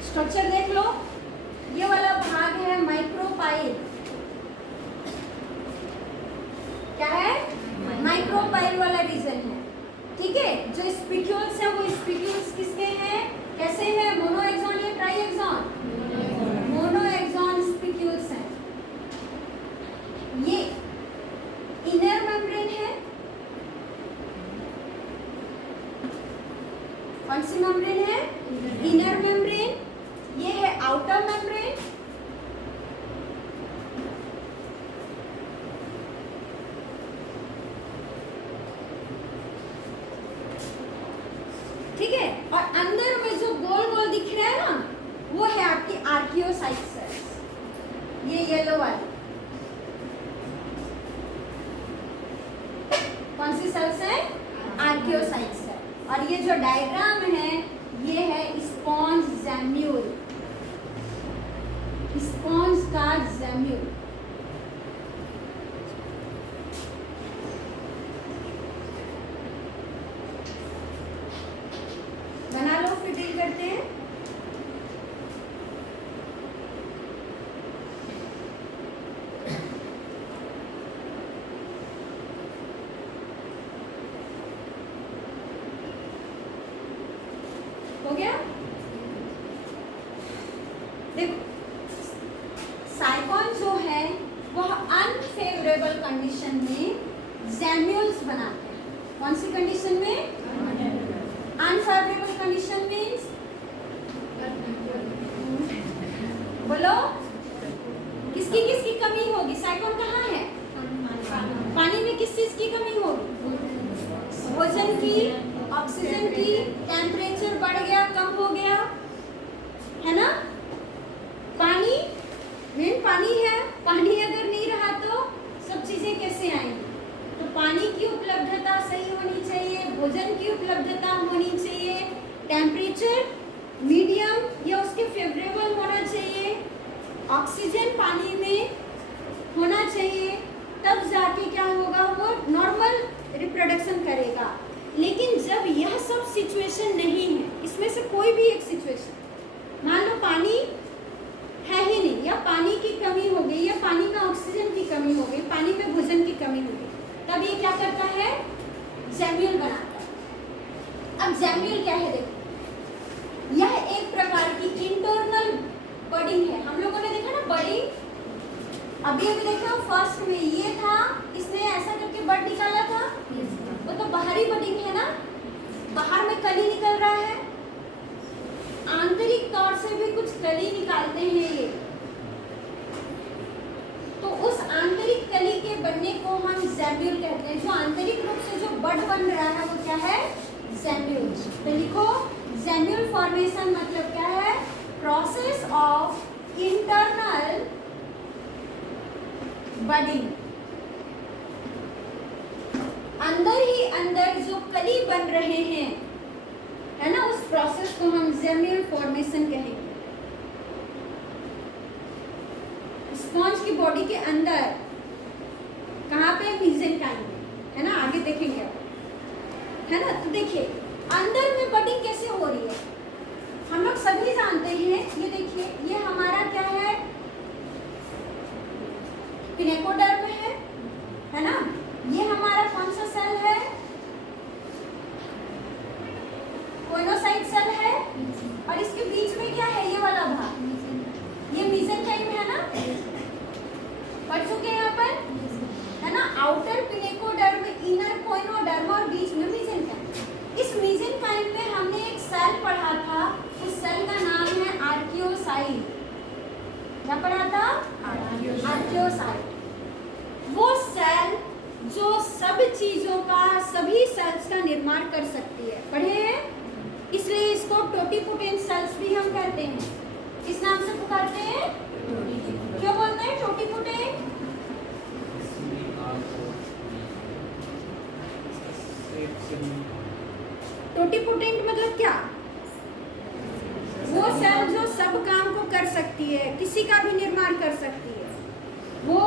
स्ट्रक्चर देख लो, ये वाला भाग है माइक्रोपाइल। क्या है? माइक्रोपाइल वाला रीजन है, ठीक है। जो स्पिक्यूल्स है वो स्पिक्यूल्स किसके हैं, कैसे हैं? मोनो एक्सॉन या triaxon? Monaxon spicules हैं। ये इनर मेम्ब्रेन है। कौन सी मेम्ब्रेन है? Inner membrane. ये है आउटर मेम्ब्रेन। ठीक है, और अंदर में जो गोल गोल दिख रहा है ना, वो है आपकी आर्कियोसाइट सेल्स, ये येलो वाली। कौन सी सेल्स है? Archaeocyte cell. और ये जो डायग्राम है ये है स्पॉन्ज ज़ैम्यूल, स्पॉन्ज का ज़ैम्यूल। बना लो, फिर डील करते हैं। हो गया? देखो, साइकोन जो है वह अनफेवरेबल कंडीशन में ज़ैम्यूल्स बनाते हैं। कौन सी कंडीशन में? अनफेवरेबल कंडीशन मीन्स, बोलो, किसकी किसकी कमी होगी? साइकोन कहाँ है? पानी में किस चीज की कमी होगी? भोजन की, ऑक्सीजन की। टेम्परेचर बढ़ गया, कम हो गया, है ना? पानी, मेन पानी है। पानी अगर नहीं रहा तो सब चीजें कैसे आएंगी? तो पानी की उपलब्धता सही होनी चाहिए, भोजन की उपलब्धता होनी चाहिए, टेम्परेचर मीडियम या उसके फेवरेबल होना चाहिए, ऑक्सीजन पानी में होना चाहिए, तब जाके क्या होगा, वो नॉर्मल रिप्रोडक्शन करेगा। लेकिन जब यह सब सिचुएशन नहीं है, इसमें से कोई भी एक सिचुएशन, मान लो पानी है ही नहीं, या पानी की कमी हो गई, या पानी में ऑक्सीजन की कमी हो गई, पानी में भोजन की कमी हो गई, तब ये क्या करता है? ज़ैम्यूल बनाता है। अब ज़ैम्यूल क्या है? देखो, यह एक प्रकार की इंटरनल बडिंग है। हम लोगों ने देखा ना बडिंग, अभी देखा फर्स्ट में ये था, इसने ऐसा करके बड निकाला था, वो तो बाहरी बडिंग है ना, बाहर में कली निकल रहा है। आंतरिक तौर से भी कुछ कली निकालते हैं ये, तो उस आंतरिक कली के बनने को हम ज़ैम्यूल कहते हैं। जो आंतरिक रूप से जो बड बन रहा है वो क्या है? ज़ैम्यूल। तो लिखो, ज़ैम्यूल फॉर्मेशन मतलब क्या है? Process of internal budding. अंदर ही अंदर जो कली बन रहे हैं, है ना, उस प्रोसेस को हम ज़ैम्यूल फॉर्मेशन कहेंगे। स्पॉन्ज की बॉडी के अंदर कहाँ पे? मेसेंकाइम में, है ना, आगे देखेंगे आप, है ना। तो देखिए अंदर में बडिंग कैसे हो रही है, हम लोग सभी जानते हैं। ये देखिए, ये हमारा क्या है? पिनेकोडर्म है ना। ये हमारा कौन सा सेल है? पोरोसाइट सेल है और इसके बीच में क्या है, ये वाला भाग, ये मेसेंकाइम है ना, पढ़ चुके हैं अपन, है ना। आउटर पिनेकोडर्म, इनर कोइनोडर्म और बीच में मेसेंकाइम। इस मेसेंकाइम में हमने एक सेल पढ़ा था, उस सेल का नाम है आर्कियोसाइट। क्या पढ़ा था? आर्कियोसाइट। वो सेल जो सब चीजों का, सभी सेल्स का निर्माण कर सकती है, पढ़े हैं, इसलिए इसको टोटिपोटेंट सेल्स भी हम कहते हैं। किस नाम से पुकारते हैं? क्यों बोलते हैं टोटिपोटेंट? टोटिपोटेंट मतलब क्या? वो सेल जो सब काम को कर सकती है, किसी का भी निर्माण कर सकती है। वो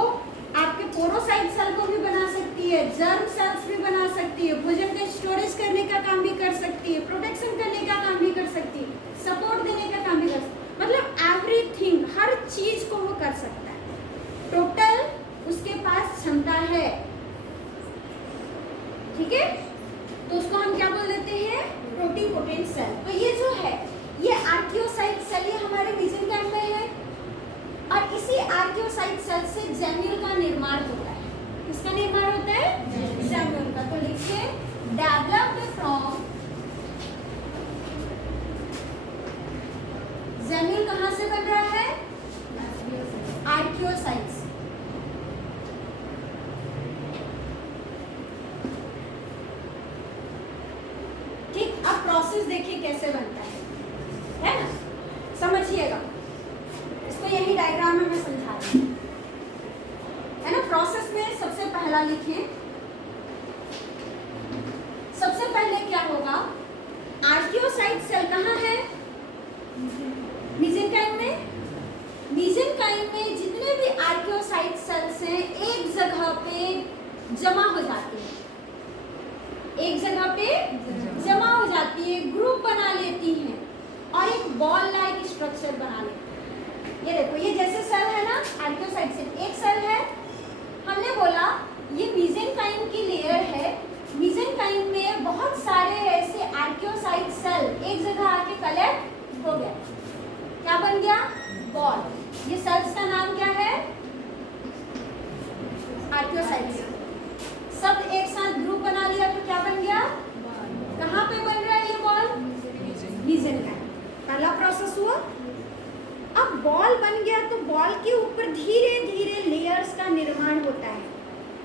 आपके पोरोसाइट सेल को भी बना सकती है, जर्म सेल्स भी बना सकती है, भोजन का स्टोरेज करने का काम भी कर सकती है, प्रोटेक्शन करने का काम भी कर सकती है, सपोर्ट देने का काम भी कर सकती है, मतलब एवरीथिंग, हर चीज को वो कर सकता है। टोटल उसके पास क्षमता है, ठीक है। तो उसको हम क्या बोल देते हैं? Totipotent cell. तो ये जो है, ये आर्कियोसाइट सेल, ये हमारे मेसेंकाइम में है और इसी आर्कियोसाइट सेल से जेम्यूल का निर्माण होता है। किसका निर्माण होता है? जेम्यूल का। तो लिखिए डेवलप्ड फ्रॉम, जेम्यूल कहां से बन रहा है? आर्कियोसाइट्स। ठीक, अब प्रोसेस देखिए कैसे बनता है ना, समझिएगा। इसको यही डायग्राम में मैं समझा रही हूँ, है ना। प्रोसेस में सबसे पहला लिखिए, सबसे पहले क्या होगा, आर्कियोसाइट सेल कहाँ है? मेसेंकाइम में। मेसेंकाइम में जितने भी आर्कियोसाइट सेल्स हैं एक जगह पे जमा हो जाती है, एक जगह पे जमा हो जाती है, ग्रुप बना लेती हैं और एक बॉल लाइक स्ट्रक्चर बना लेती है। ये देखो, ये जैसे सेल है ना, आर्कियोसाइट सेल एक सेल है। हमने बोला ये मेसेंकाइम की लेयर है। मेसेंकाइम में बहुत सारे ऐसे आर्कियोसाइट सेल एक जगह आके कलेक्ट हो गया, क्या बन गया? बॉल। ये सेल्स का नाम क्या है? Archaeocyte cell. सब एक साथ ग्रुप बना लिया तो क्या बन गया? कहाँ पे बन रहा है ये बॉल? मेसेंकाइम। पहला प्रोसेस हुआ। अब बॉल बन गया तो बॉल के ऊपर धीरे धीरे लेयर्स का निर्माण होता है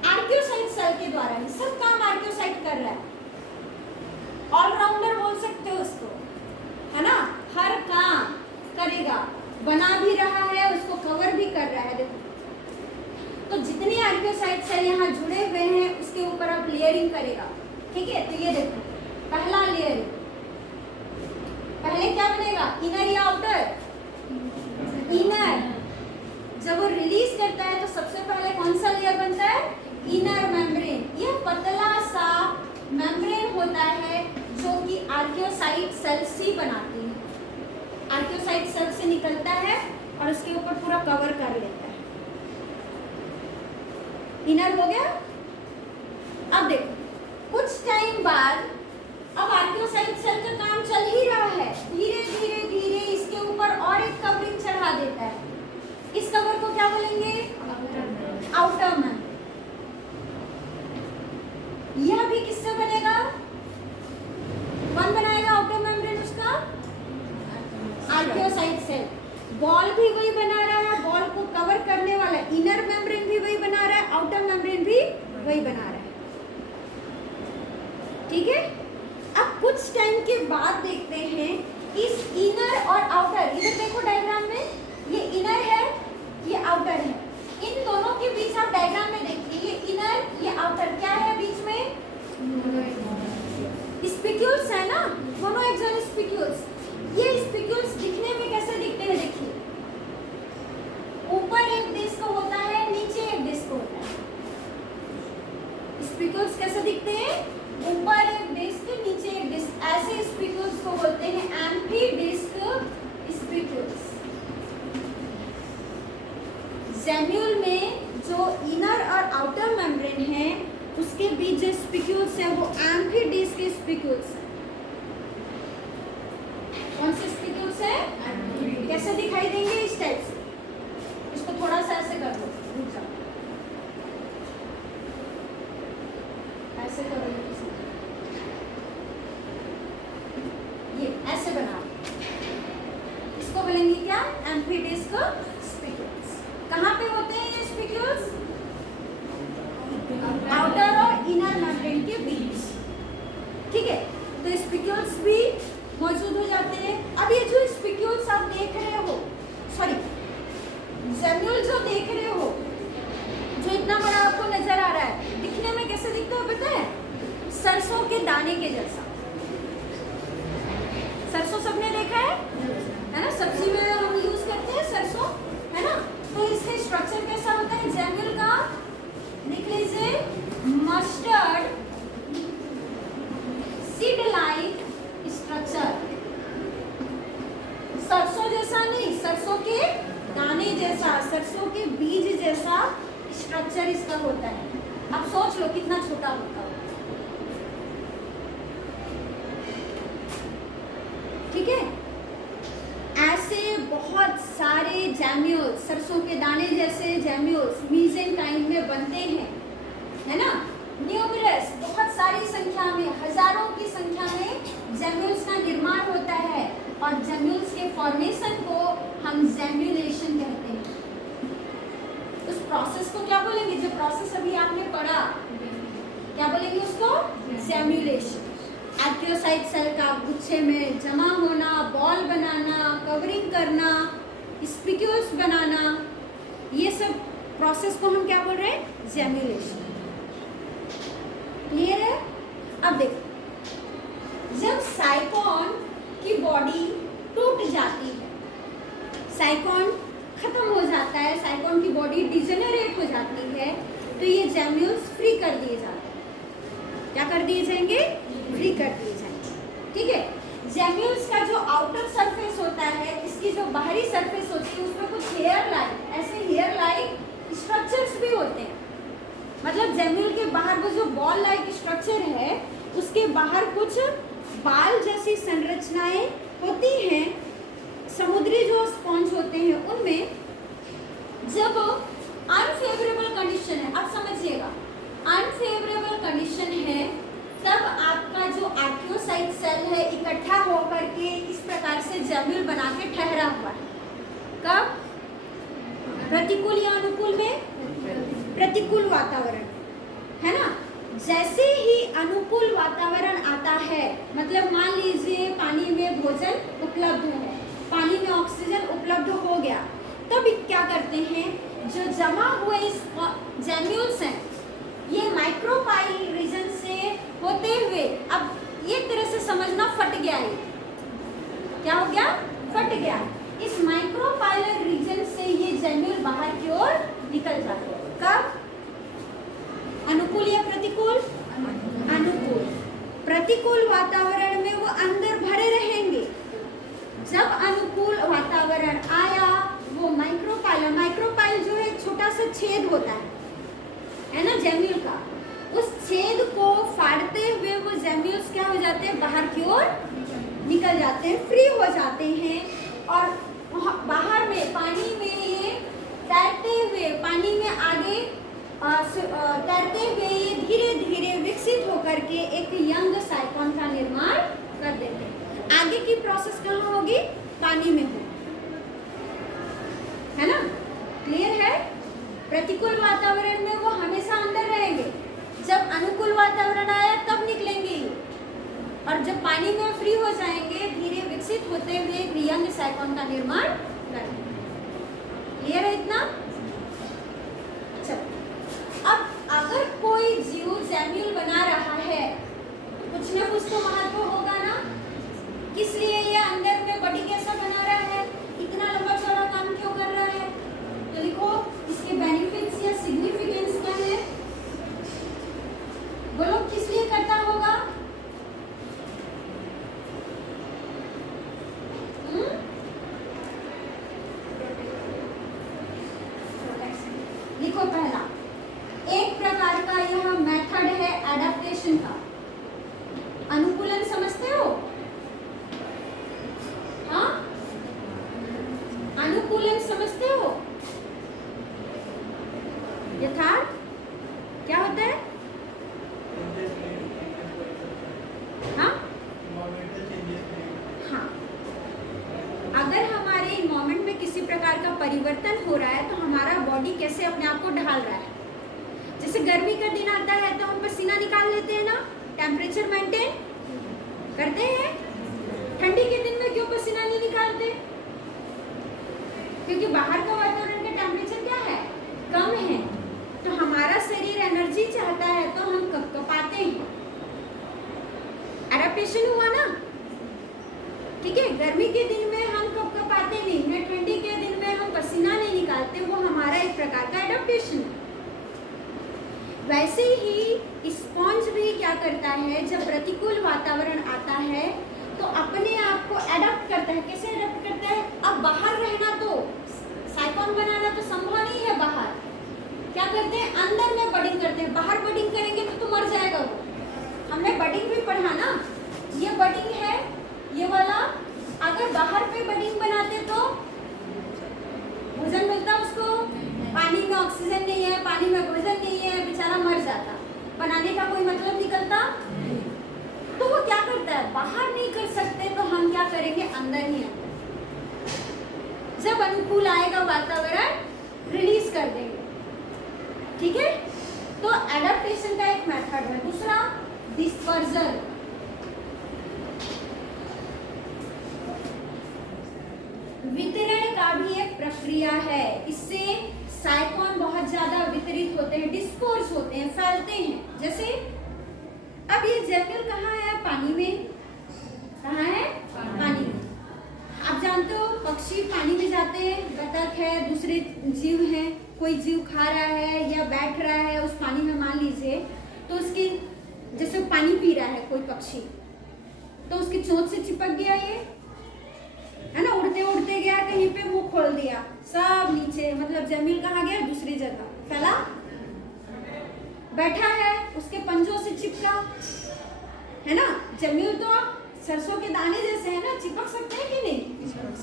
आर्कियोसाइट सेल के द्वारा। सब काम आर्कियोसाइट कर रहा है, ऑलराउंडर बोल सकते हो उसको, है ना। हर काम करेगा, बना भी रहा है, उसको कवर भी कर रहा है। देखो, तो जितनी आर्कियोसाइट सेल यहाँ जुड़े हुए हैं उसके ऊपर अब लेयरिंग करेगा, ठीक है। तो ये देखो, पहला लेयर, पहले क्या बनेगा? इनर या आउटर? इनर। जब वो रिलीज करता है तो सबसे पहले कौन सा लेयर बनता है? Inner membrane. यह पतला सा मेम्ब्रेन होता है जो कि आर्कियोसाइट सेल से बनाती है। आर्कियोसाइट सेल से निकलता है और उसके ऊपर पूरा कवर कर लेता है। इनर हो गया। अब देखो, कुछ टाइम बाद अब आर्कियोसाइट सेल का काम चल ही रहा है, धीरे धीरे धीरे इसके ऊपर और एक कवरिंग चढ़ा देता है। इस कवर को क्या बोलेंगे? Outer membrane. यह भी किससे बनेगा? कौन बनाएगा आउटर मेम्ब्रेन उसका? Archaeocyte cell. बॉल भी वही बना रहा है, बॉल को कवर करने वाला इनर मेम्ब्रेन भी वही बना रहा है, आउटर मेम्ब्रेन भी वही बना रहा है, ठीक है। अब कुछ टाइम के बाद देखते हैं इस इनर और आउटर, इधर देखो डायग्राम में, ये इनर है, ये आउटर है। इन दोनों के बीच आप डायग्राम में देखिए, ये इनर, ये आउटर, क्या है बीच में? स्पिक्यूल्स है ना, मोनोएक्सोन स्पिक्यूल्स। ये स्पिक्यूल्स दिखने में कैसे दिखते हैं? देखिए, ऊपर एक डिस्क होता है, नीचे एक डिस्क होता है। स्पिक्यूल्स कैसे दिखते हैं? ऊपर एक डिस्क, नीचे एक डिस्क। ऐसे स्पिक्यूल्स को बोलते हैं एम्फी डिस्क स्पिक्यूल्स। जेम्यूल में जो इनर और आउटर मेम्ब्रेन है उसके बीच जो स्पिक्यूल्स है वो एम्फी डिस्क स्पिक्यूल्स है। कौन से स्पिक्यूल्स है? कैसे दिखाई देंगे? इस टाइप से। इसको थोड़ा सा ऐसे कर दो, रुक जाओ, ऐसे करो, ये ऐसे बनाओ। इसको बोलेंगे क्या? एम्फीडिस्को स्पिक्यूल्स। कहाँ पे होते हैं ये स्पिक्यूल्स? आउटर और इनर मेम्ब्रेन के बीच, ठीक है। तो स्पिक्यूल्स भी मौजूद हो जाते हैं। अब ये जो स्पिक्यूल्स आप देख रहे हो, सॉरी जेम्यूल जो देख रहे हो, जो इतना बड़ा आपको नजर आ रहा है, दिखने में कैसे दिखता है पता है? सरसों के दाने के जैसा। सरसों सबने देखा है ना? सब्जी में हम यूज करते हैं सरसों, है ना? तो इसका स्ट्रक्चर कैसा होता है जेम्यूल का? देख लीजिए, मस्टर्ड सीड लाइक स्ट्रक्चर। सरसों जैसा नहीं, सरसों के दाने जैसा, सरसों के बीज जैसा स्ट्रक्चर इसका होता है। अब सोच लो कितना छोटा होता है, ठीक है। ऐसे बहुत सारे जैम्यूल्स, सरसों के दाने जैसे जैम्यूल्स मीसेंकाइम में बनते हैं, है ना? न्यूमरस, बहुत सारी संख्या में, हजारों की संख्या में जैम्यूल्स का निर्माण होता है और जैम्यूल्स के फॉर्मेशन को हम जैम्यूलेशन कहते हैं। उस प्रोसेस को क्या बोलेंगे? जो प्रोसेस अभी आपने पढ़ा, क्या बोलेंगे उसको? जैम्यूलेशन। एक्टियोसाइट सेल का गुच्छे में जमा होना, बॉल बनाना, कवरिंग करना, स्पिक्यूल्स बनाना, ये सब प्रोसेस को हम क्या बोल रहे हैं? जैम्यूलेशन। क्लियर है? अब देखो, जब साइकोन की बॉडी टूट जाती है, साइकोन खत्म हो जाता है, साइकोन की बॉडी डिजेनरेट हो जाती है, तो ये जैम्यूल्स फ्री कर दिए जाते हैं। क्या कर दिए जाएंगे? फ्री कर दिए जाएंगे, ठीक है। जैम्यूल्स का जो आउटर सरफेस होता है, इसकी जो बाहरी सरफेस होती है, उसमें कुछ हेयर लाइक, ऐसे हेयर लाइक स्ट्रक्चर्स भी होते हैं। मतलब जैम्यूल के बाहर वो जो बॉल लाइक स्ट्रक्चर है, उसके बाहर कुछ बाल जैसी संरचनाएं होती हैं। समुद्री जो स्पॉन्ज होते हैं उनमें जब अनफेवरेबल कंडीशन है, अब समझिएगा, अनफेवरेबल कंडीशन है, तब आपका जो आर्कियोसाइट सेल है इकट्ठा होकर के इस प्रकार से जैम्यूल बना के ठहरा हुआ है। कब? प्रतिकूल या अनुकूल में? प्रतिकूल वातावरण, है ना? जैसे ही अनुकूल वातावरण आता है, मतलब मान लीजिए पानी में भोजन उपलब्ध है, पानी में ऑक्सीजन उपलब्ध हो गया, तब क्या करते हैं? जो जमा हुए इस जैम्यूल्स हैं, ये माइक्रोपाइल रीजन से होते हुए, अब एक तरह से समझना, फट गया। ये क्या हो गया? फट गया। इस माइक्रोपाइलर रीजन से ये जैम्यूल बाहर की ओर निकल जाते हैं। कब? अनुकूल या प्रतिकूल? अनुकूल। प्रतिकूल वातावरण में वो अंदर भरे रहेंगे। जब अनुकूल वातावरण आया, वो माइक्रोपाइल जो है छोटा सा छेद होता है ना जैम्यूल का, उस छेद को फाड़ते हुए वो जैम्यूल्स क्या हो जाते हैं? बाहर की ओर निकल जाते हैं, फ्री हो जाते हैं, और बाहर में पानी में ये तैरते हुए, पानी में आगे तैरते हुए ये धीरे धीरे विकसित होकर के एक यंग साइकोन का निर्माण कर देते हैं। आगे की प्रोसेस कहाँ होगी? पानी में होगी, है ना? क्लियर है? प्रतिकूल वातावरण में वो हमेशा अंदर रहेंगे, जब अनुकूल वातावरण आया तब निकलेंगे, और जब पानी में फ्री हो जाएंगे, धीरे विकसित होते हुए एक यंग साइकोन का निर्माण करेंगे। क्लियर है इतना? चलो, अब अगर कोई जीव जैम्यूल बना रहा है, कुछ न कुछ तो महत्व होगा ना, किस लिए ये अंदर में बॉडी कैसा बना रहा है, इतना लंबा चौड़ा काम क्यों कर रहा है? तो लिखो, इसके बेनिफिट्स या सिग्निफिकेंस क्या है? बोलो, किस लिए करता होगा? लिखो, पहला, एक प्रकार का यह मेथड है एडेप्टेशन का, अनुकूलन टर्बुलेंस समझते हो? यथार्थ क्या होता है? हाँ हाँ, अगर हमारे इन्वायरमेंट में किसी प्रकार का परिवर्तन हो रहा है तो हमारा बॉडी कैसे अपने आप को ढाल रहा है। जैसे गर्मी का दिन आता है तो हम पसीना निकाल लेते हैं ना, टेम्परेचर मेंटेन करते हैं। ठंडी के दिन में क्यों पसीना नहीं निकालते? क्योंकि बाहर का वातावरण का टेम्परेचर क्या है, कम है, तो हमारा शरीर एनर्जी चाहता है तो हम कपकपाते हैं। एडेप्टेशन हुआ ना, ठीक है। गर्मी के दिन में हम कपकपाते नहीं है, ठंडी के दिन में हम पसीना नहीं निकालते, वो हमारा एक प्रकार का एडेप्टेशन है। वैसे ही स्पॉन्ज भी क्या करता है, जब प्रतिकूल वातावरण आता है तो अपने आप को एडप्ट करता है। कैसे एडप्ट करता है? अब बाहर रहना तो साइकोन बनाना तो संभव नहीं है बाहर, क्या करते हैं अंदर में बडिंग करते हैं। बाहर बडिंग करेंगे तो मर जाएगा वो। हमने बडिंग भी पढ़ा ना, ये बडिंग है ये वाला। अगर बाहर पे बडिंग बनाते तो भोजन मिलता उसको, पानी में ऑक्सीजन नहीं है, पानी में भोजन नहीं है, बेचारा मर जाता। बनाने का कोई मतलब निकलता? तो वो क्या करता है, बाहर नहीं कर सकते तो हम क्या करेंगे, अंदर ही अंदर जब अनुकूल आएगा वातावरण रिलीज कर देंगे, ठीक है। तो एडेप्टेशन का एक मेथड है। दूसरा डिस्पर्जन। वितरण का भी एक प्रक्रिया है, इससे साइकोन बहुत ज्यादा वितरित होते हैं, डिस्पर्स होते हैं, फैलते हैं। जैसे अब ये जेमिल कहाँ है, पानी में। कहाँ है? पानी में। आप जानते हो पक्षी पानी में जाते हैं, बतख है, दूसरे जीव हैं, कोई जीव खा रहा है या बैठ रहा है उस पानी में मान लीजिए, तो उसकी जैसे पानी पी रहा है कोई पक्षी, तो उसकी चोंच से चिपक गया ये, है ना, उड़ते उड़ते गया कहीं पे, मुंह खोल दिया, सब नीचे, मतलब जमीन कहाँ गया, दूसरी जगह फैला। बैठा है उसके पंजों से चिपका, है ना। जमीन तो आप सरसों के दाने जैसे है ना, चिपक सकते हैं कि नहीं,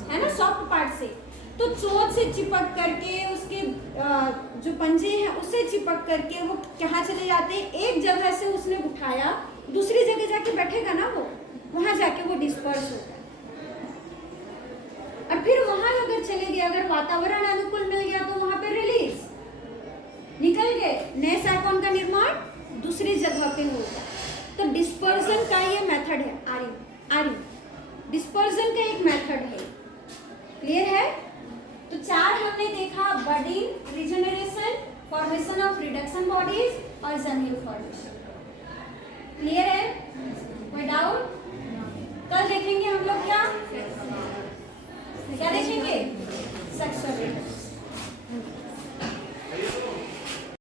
है ना, सॉफ्ट पार्ट से। तो चोंच से चिपक करके उसके जो पंजे हैं उससे चिपक करके वो कहाँ चले जाते हैं, एक जगह से उसने उठाया, दूसरी जगह जाके बैठेगा ना वो, वहां जाके वो डिस्पर्स होगा। और फिर वहां अगर चले गए, अगर वातावरण अनुकूल मिल गया तो वहां पे रिलीज निकल गए, नए साइकोन का निर्माण दूसरी जगह पे होगा। तो डिस्पर्जन का ये मेथड है। आरी डिस्पर्जन का एक मेथड है, क्लियर है। तो चार हमने देखा, budding, regeneration, formation of reduction bodies और जमीन फॉर्मेशन। क्लियर है? कोई डाउट? कल देखेंगे हम लोग क्या,